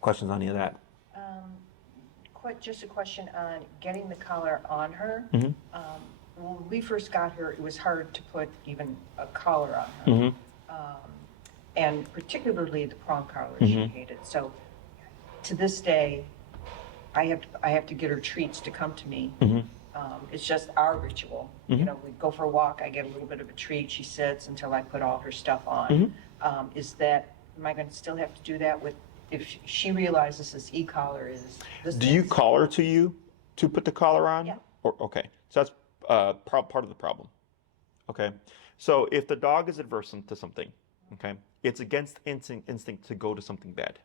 Questions on any of that? Just a question on getting the collar on her. When we first got her, it was hard to put even a collar on her. And particularly the prong collar she hated. So to this day, I have to get her treats to come to me. It's just our ritual. You know, we go for a walk, I get a little bit of a treat, she sits until I put all her stuff on. Am I gonna still have to do that if she realizes this e-collar is... Do you call her to you to put the collar on? Yeah. Okay, so that's part of the problem. Okay, so if the dog is adverse to something, okay, it's against instinct to go to something bad.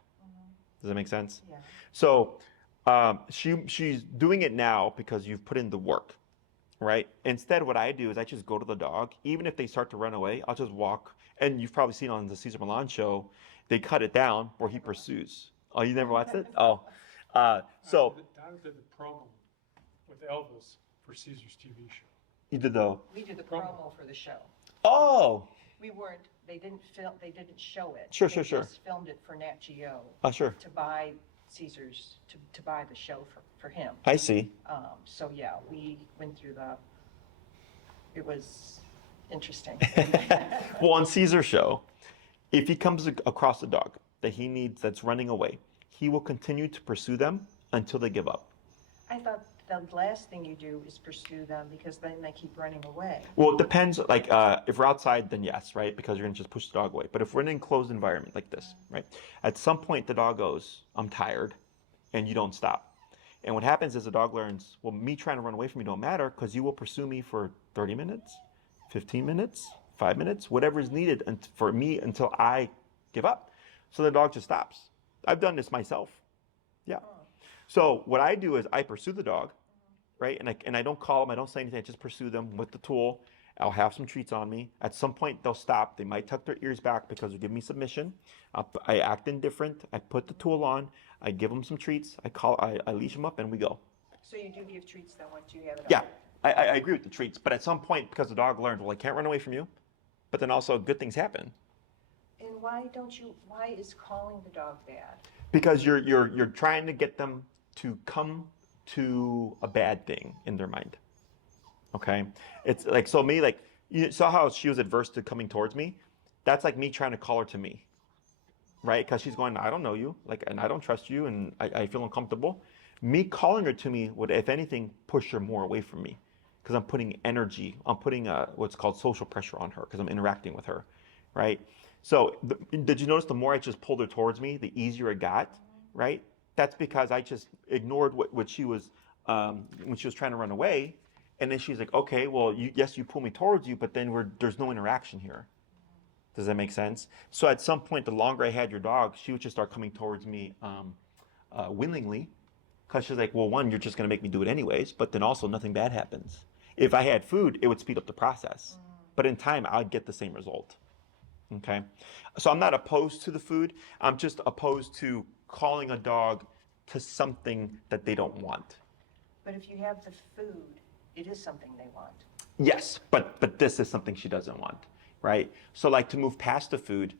Does that make sense? Yeah. So she's doing it now because you've put in the work, right? Instead, what I do is I just go to the dog. Even if they start to run away, I'll just walk. And you've probably seen on the Cesar Millan show, they cut it down where he pursues. Oh, you never watched it? Oh, so I did the promo with Elvis for Caesar's TV show. you did the... We did the promo for the show. Oh, We weren't, they didn't show it. Sure. They just filmed it for Nat Geo sure. to buy Caesar's, to buy the show for him. I see. So yeah, we went through it was interesting. Well, on Caesar's show, if he comes across a dog that he needs that's running away, he will continue to pursue them until they give up. I thought the last thing you do is pursue them because then they keep running away. Well, it depends. Like, if we're outside, then yes, right? Because you're gonna just push the dog away. But if we're in an enclosed environment like this, right? At some point, the dog goes, "I'm tired," and you don't stop. And what happens is the dog learns, well, me trying to run away from you don't matter because you will pursue me for 30 minutes, 15 minutes, 5 minutes, whatever is needed for me until I give up. So the dog just stops. I've done this myself. Yeah. So what I do is I pursue the dog, right? And I don't call them, I don't say anything, I just pursue them with the tool. I'll have some treats on me. At some point, they'll stop. They might tuck their ears back because they're giving me submission. I act indifferent. I put the tool on. I give them some treats. I leash them up, and we go. So you do give treats then once you have it on? Yeah, I agree with the treats. But at some point, because the dog learns, well, I can't run away from you, but then also good things happen. And why is calling the dog bad? Because you're trying to get them to come to a bad thing in their mind. Okay, it's like, so me, like, you saw how she was adverse to coming towards me. That's like me trying to call her to me, right? Because she's going, I don't know you, like, and I don't trust you, and I feel uncomfortable. Me calling her to me would, if anything, push her more away from me, because I'm putting energy, I'm putting what's called social pressure on her, because I'm interacting with her, right? So did you notice the more I just pulled her towards me, the easier it got, right? That's because I just ignored what she was when she was trying to run away. And then she's like, okay, well, yes, you pull me towards you, but then there's no interaction here. Does that make sense? So at some point, the longer I had your dog, she would just start coming towards me willingly, because she's like, well, one, you're just going to make me do it anyways, but then also nothing bad happens. If I had food, it would speed up the process. But in time, I'd get the same result. Okay? So I'm not opposed to the food. I'm just opposed to calling a dog to something that they don't want. But if you have the food, it is something they want. Yes, but this is something she doesn't want, right? So like, to move past the food,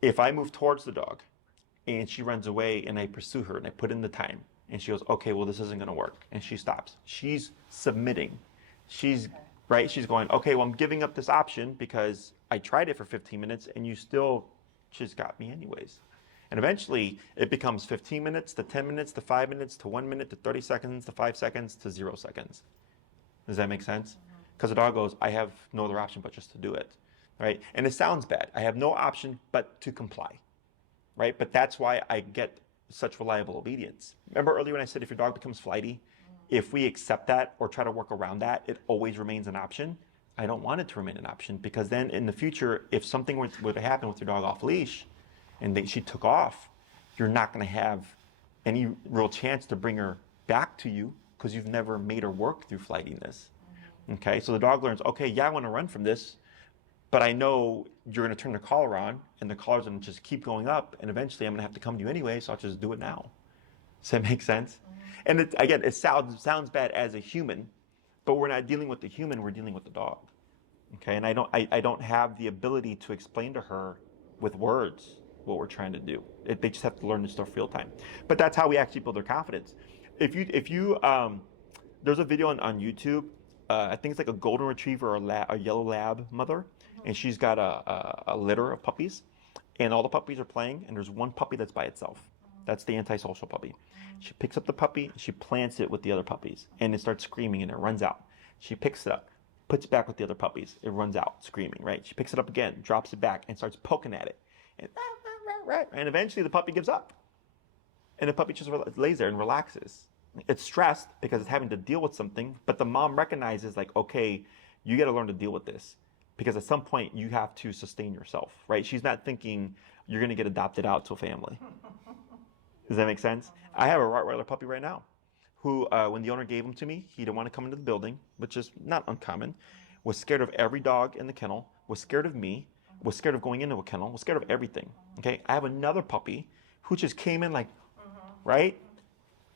if I move towards the dog and she runs away and I pursue her and I put in the time and she goes, okay, well, this isn't going to work, and she stops. She's submitting. She's right. She's going, okay, well, I'm giving up this option because I tried it for 15 minutes and you still just got me anyways. And eventually it becomes 15 minutes to 10 minutes to 5 minutes to 1 minute to 30 seconds to 5 seconds to 0 seconds. Does that make sense? Because the dog goes, I have no other option but just to do it, right? And it sounds bad. I have no option but to comply, right? But that's why I get such reliable obedience. Remember earlier when I said if your dog becomes flighty, if we accept that or try to work around that, it always remains an option. I don't want it to remain an option, because then in the future, if something were to happen with your dog off leash and she took off, you're not going to have any real chance to bring her back to you, because you've never made her work through flightiness. Okay, so the dog learns, okay, yeah, I want to run from this, but I know you're going to turn the collar on, and the collar's going to just keep going up, and eventually I'm going to have to come to you anyway, so I'll just do it now. Does that make sense? And it sounds bad as a human, but we're not dealing with the human, we're dealing with the dog. Okay, and I don't have the ability to explain to her with words what we're trying to do. They just have to learn this stuff real time. But that's how we actually build their confidence. If you there's a video on YouTube. I think it's like a golden retriever or a yellow lab mother, and she's got a litter of puppies, and all the puppies are playing, and there's one puppy that's by itself. That's the antisocial puppy. She picks up the puppy, she plants it with the other puppies, and it starts screaming, and it runs out. She picks it up, puts it back with the other puppies. It runs out screaming, right? She picks it up again, drops it back, and starts poking at it, and eventually the puppy gives up, and the puppy just lays there and relaxes. It's stressed because it's having to deal with something, but the mom recognizes, like, okay, you got to learn to deal with this, because at some point you have to sustain yourself, right? She's not thinking you're going to get adopted out to a family. Does that make sense? I have a Rottweiler puppy right now who, when the owner gave him to me, he didn't want to come into the building, which is not uncommon, was scared of every dog in the kennel, was scared of me, was scared of going into a kennel, was scared of everything. Okay, I have another puppy who just came in like, right?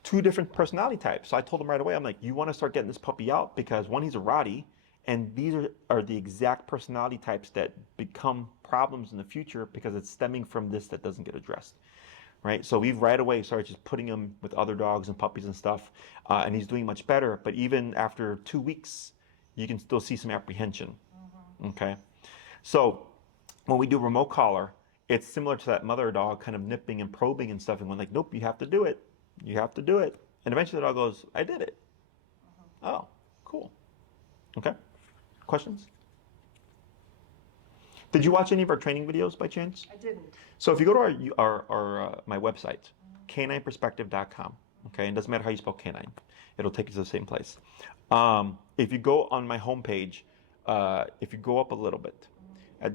2 different personality types. So I told him right away, I'm like, you want to start getting this puppy out, because one, he's a Rottie, and these are the exact personality types that become problems in the future because it's stemming from this that doesn't get addressed, right? So we've right away started just putting him with other dogs and puppies and stuff, and he's doing much better. But even after 2 weeks, you can still see some apprehension, okay? So when we do remote collar, it's similar to that mother dog kind of nipping and probing and stuff, and going like, nope, you have to do it. You have to do it. And eventually the dog goes, I did it. Oh, cool. Okay. Questions? Did you watch any of our training videos by chance? I didn't. So if you go to our my website, canineperspective.com, okay, and it doesn't matter how you spell canine, it'll take you to the same place. If you go on my homepage, if you go up a little bit,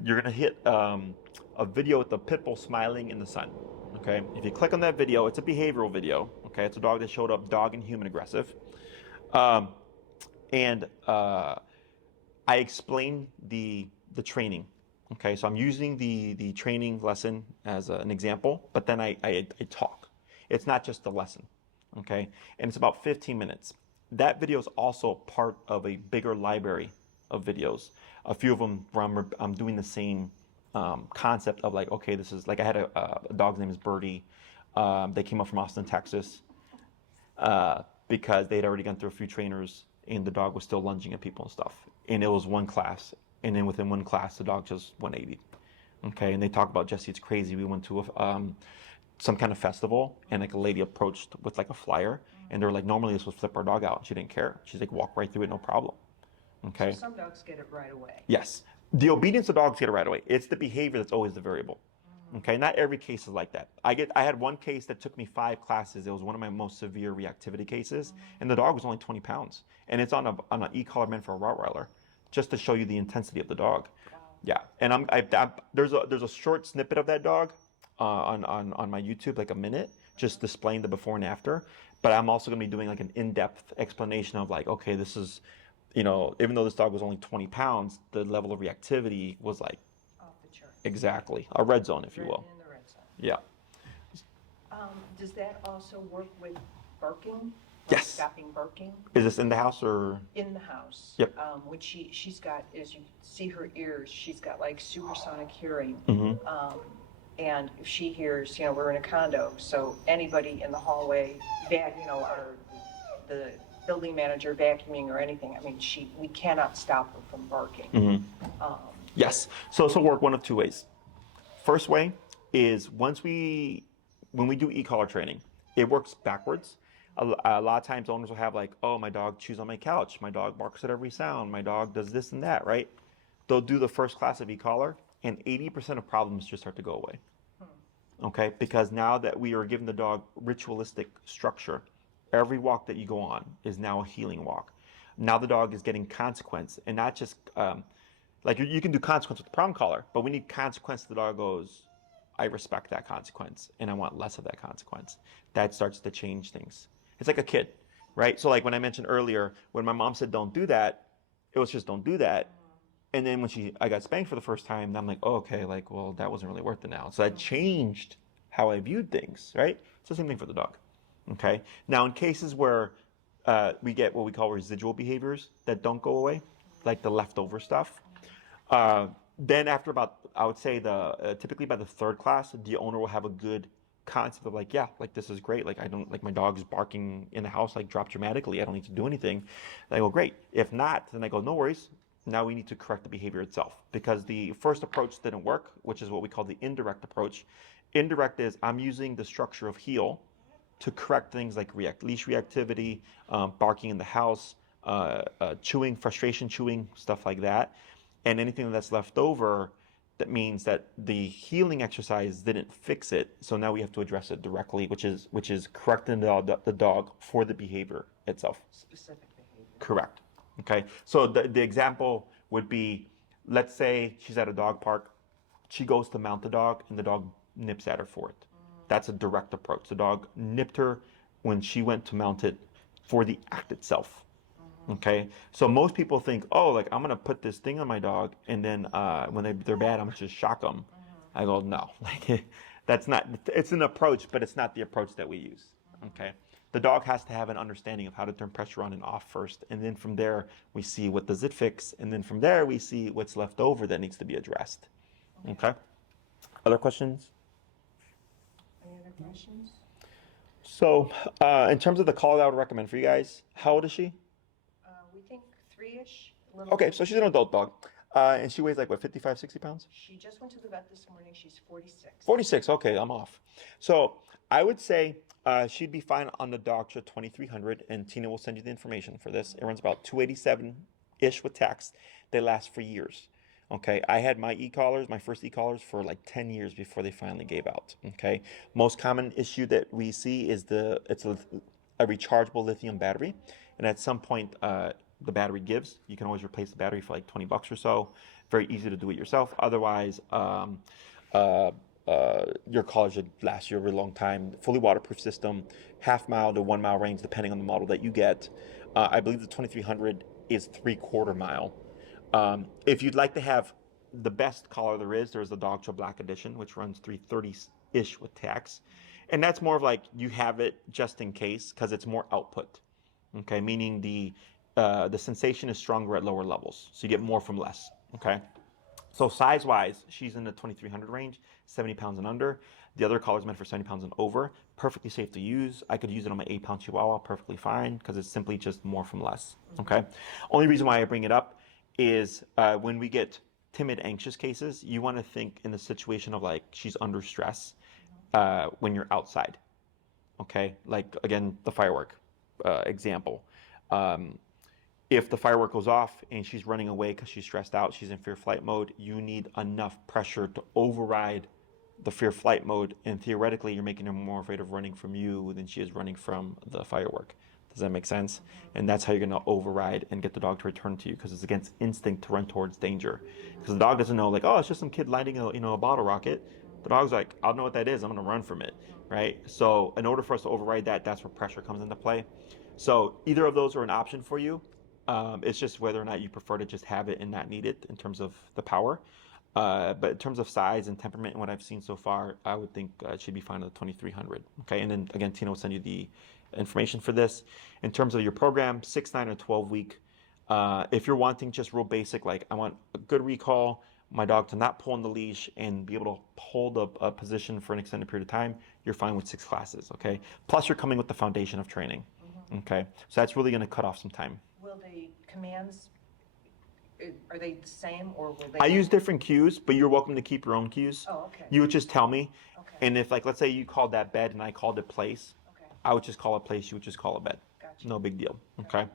you're going to hit a video with the pit bull smiling in the sun. Okay, if you click on that video, it's a behavioral video. Okay, it's a dog that showed up dog and human aggressive. Um, and I explain the training. Okay, so I'm using the training lesson as an example, but then I talk. It's not just the lesson. Okay, and it's about 15 minutes. That video is also part of a bigger library of videos. A few of them where I'm doing the same concept of like, okay, this is like I had a dog's name is Birdie. They came up from Austin, Texas, because they'd already gone through a few trainers and the dog was still lunging at people and stuff. And it was one class. And then within one class, the dog just 180. Okay. And they talk about, Jesse, it's crazy. We went to some kind of festival and like a lady approached with like a flyer and they're like, normally this would flip our dog out. She didn't care. She's like, walk right through it, no problem. Okay. So some dogs get it right away. Yes. The obedience of dogs get it right away. It's the behavior that's always the variable. Okay, not every case is like that. I had one case that took me 5 classes. It was one of my most severe reactivity cases, and the dog was only 20 pounds, and it's on an e-collar meant for a Rottweiler, just to show you the intensity of the dog. Wow. Yeah, and there's a short snippet of that dog on my YouTube, like a minute, just displaying the before and after. But I'm also gonna be doing like an in-depth explanation of like, okay, this is, even though this dog was only 20 pounds, the level of reactivity was like. Off the chart. Exactly. A red zone, if you will. In the red zone. Yeah. Does that also work with barking? Like Yes. stopping barking Is this in the house or? in the house? Yep. Which she's got, as you see her ears, she's got like supersonic hearing. Mm-hmm. And if she hears, we're in a condo, so anybody in the hallway, or the building manager vacuuming or anything, I mean, we cannot stop her from barking. Mm-hmm. Yes. So this will work one of 2 ways. First way is when we do e-collar training, it works backwards. A lot of times owners will have like, oh, my dog chews on my couch. My dog barks at every sound. My dog does this and that, right? They'll do the first class of e-collar and 80% of problems just start to go away. Okay? Because now that we are giving the dog ritualistic structure, every walk that you go on is now a healing walk. Now the dog is getting consequence and not just, like you can do consequence with the prong collar, but we need consequence. The dog goes, I respect that consequence and I want less of that consequence. That starts to change things. It's like a kid, right? So like when I mentioned earlier, when my mom said don't do that, it was just don't do that. And then when I got spanked for the first time, I'm like, oh, okay, like, well, that wasn't really worth it now. So that changed how I viewed things, right? It's the same thing for the dog, okay? Now in cases where we get what we call residual behaviors that don't go away, like the leftover stuff, then after about, I would say typically by the 3rd class, the owner will have a good concept of like, yeah, like this is great. Like I don't, like my dog's barking in the house, like drop dramatically. I don't need to do anything. And I go, great. If not, then I go, no worries. Now we need to correct the behavior itself because the first approach didn't work, which is what we call the indirect approach. Indirect is I'm using the structure of heel to correct things like leash reactivity, barking in the house, chewing, frustration chewing, stuff like that. And anything that's left over, that means that the healing exercise didn't fix it. So now we have to address it directly, which is correcting the dog for the behavior itself. Specific behavior. Correct. Okay. So the example would be, let's say she's at a dog park. She goes to mount the dog and the dog nips at her for it. That's a direct approach. The dog nipped her when she went to mount it for the act itself. Okay, so most people think, oh, like I'm gonna put this thing on my dog, and then when they're bad, I'm gonna just shock them. I go, no, like that's not. It's an approach, but it's not the approach that we use. Okay, the dog has to have an understanding of how to turn pressure on and off first, and then from there we see what does it fix, and then from there we see what's left over that needs to be addressed. Okay, other questions? Any other questions? So, in terms of the call that I would recommend for you guys, how old is she? We think 3-ish. a little Okay, bit. so she's an adult dog. And she weighs like, what, 55, 60 pounds? She just went to the vet this morning. She's 46. 46, okay, I'm off. So I would say she'd be fine on the dog to 2,300, and Tina will send you the information for this. It runs about 287-ish with tax. They last for years. Okay, I had my e-collars, my first e-collars for like 10 years before they finally gave out. Okay, most common issue that we see is it's a rechargeable lithium battery, and at some point the battery gives. You can always replace the battery for like 20 bucks or so. Very easy to do it yourself. Otherwise, your collar should last you a really long time. Fully waterproof system, half mile to 1 mile range depending on the model that you get. I believe the 2300 is 3/4 mile. If you'd like to have the best collar there is, there's the Dog Show Black Edition, which runs 330-ish with tax. And that's more of like you have it just in case because it's more output. Okay, meaning the sensation is stronger at lower levels. So you get more from less. Okay. So size-wise, she's in the 2300 range, 70 pounds and under. The other collar is meant for 70 pounds and over. Perfectly safe to use. I could use it on my 8-pound Chihuahua perfectly fine because it's simply just more from less. Okay. Only reason why I bring it up is when we get timid, anxious cases, you want to think in the situation of like she's under stress when you're outside. Okay. Like again, the firework example. If the firework goes off and she's running away because she's stressed out, she's in fear flight mode, you need enough pressure to override the fear flight mode. And theoretically, you're making her more afraid of running from you than she is running from the firework. Does that make sense? And that's how you're going to override and get the dog to return to you because it's against instinct to run towards danger. Because the dog doesn't know, like, oh, it's just some kid lighting a bottle rocket. The dog's like, I'll know what that is. I'm going to run from it, right? So in order for us to override that, that's where pressure comes into play. So either of those are an option for you. It's just whether or not you prefer to just have it and not need it in terms of the power. But in terms of size and temperament and what I've seen so far, I would think it should be fine at the 2300. Okay, and then again, Tina will send you the information for this. In terms of your program, 6, 9, or 12 week. If you're wanting just real basic, like I want a good recall, my dog to not pull on the leash and be able to hold a position for an extended period of time, you're fine with 6 classes. Okay, plus you're coming with the foundation of training. Okay, so that's really going to cut off some time. Will the commands, are they the same or will they? I use different cues, but you're welcome to keep your own cues. Oh, okay. You would just tell me. Okay. And if, like, let's say you called that bed and I called it place, Okay. I would just call it place, you would just call it bed. Gotcha. No big deal. Okay.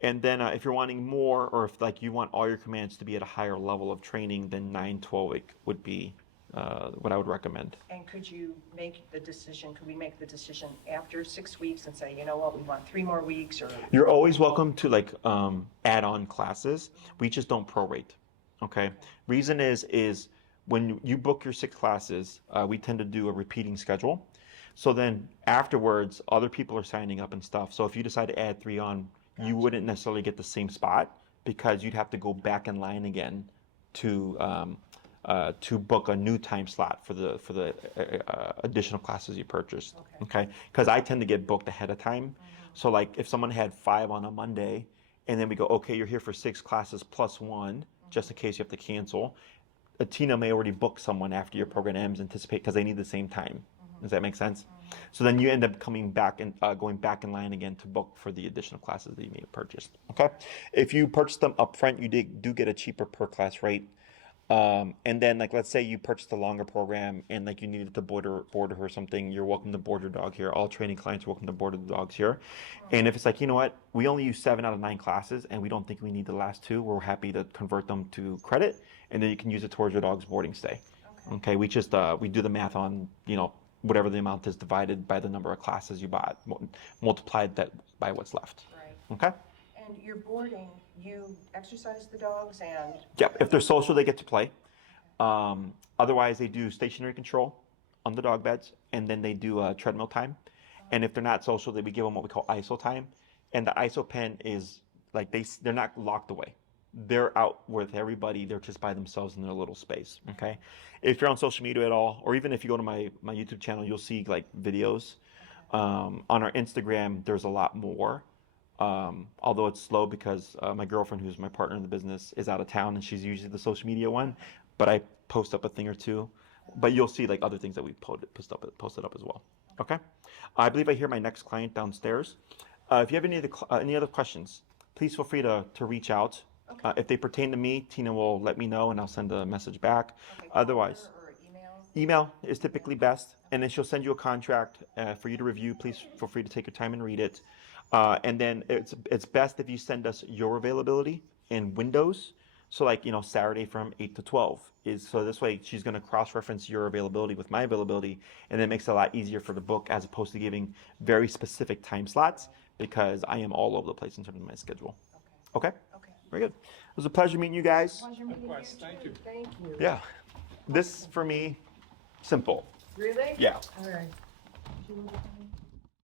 And then if you're wanting more, or if like you want all your commands to be at a higher level of training, then 9, 12 week would be what I would recommend. And could we make the decision after 6 weeks and say, you know what, we want 3 more weeks or? You're always welcome to like add on classes. We just don't prorate. Okay. Reason is when you book your 6 classes, we tend to do a repeating schedule. So then afterwards, other people are signing up and stuff. So if you decide to add 3 on, you wouldn't necessarily get the same spot because you'd have to go back in line again to book a new time slot for the additional classes you purchased. Okay, because I tend to get booked ahead of time. So like if someone had 5 on a Monday, and then we go, okay, you're here for 6 classes plus 1, just in case you have to cancel. Tina may already book someone after your program ends, anticipate because they need the same time. Does that make sense? So then you end up coming back and going back in line again to book for the additional classes that you may have purchased. Okay, if you purchase them up front, you do get a cheaper per class rate. And then like let's say you purchased a longer program and like you needed to board her or something, you're welcome to board your dog here. All training clients are welcome to board the dogs here. And if it's like, you know what, we only use 7 out of 9 classes and we don't think we need the last 2, we're happy to convert them to credit, and then you can use it towards your dog's boarding stay. Okay, we just we do the math on, you know, whatever the amount is divided by the number of classes you bought, multiplied that by what's left. Right. Okay. And your boarding, you exercise the dogs and? Yeah, if they're social, they get to play. Otherwise, they do stationary control on the dog beds, and then they do treadmill time. And if they're not social, we give them what we call ISO time. And the ISO pen is like they're not locked away. They're out with everybody. They're just by themselves in their little space. Okay. If you're on social media at all, or even if you go to my YouTube channel, you'll see like videos. On our Instagram, there's a lot more. Although it's slow because my girlfriend, who's my partner in the business, is out of town and she's usually the social media one. But I post up a thing or 2. But you'll see like other things that we posted up as well. Okay. I believe I hear my next client downstairs. If you have any other questions, please feel free to reach out. If they pertain to me, Tina will let me know and I'll send a message back. Okay, Otherwise, or email is typically best, and then she'll send you a contract for you to review. Please feel free to take your time and read it. And then it's best if you send us your availability in windows. So like, you know, Saturday from 8 to 12 so this way she's going to cross-reference your availability with my availability, and it makes it a lot easier for the book as opposed to giving very specific time slots because I am all over the place in terms of my schedule. Okay? Okay. Very good. It was a pleasure meeting you guys. Pleasure meeting you Likewise, too. thank you. Thank you. Yeah. This, for me, simple. Really? Yeah. All right.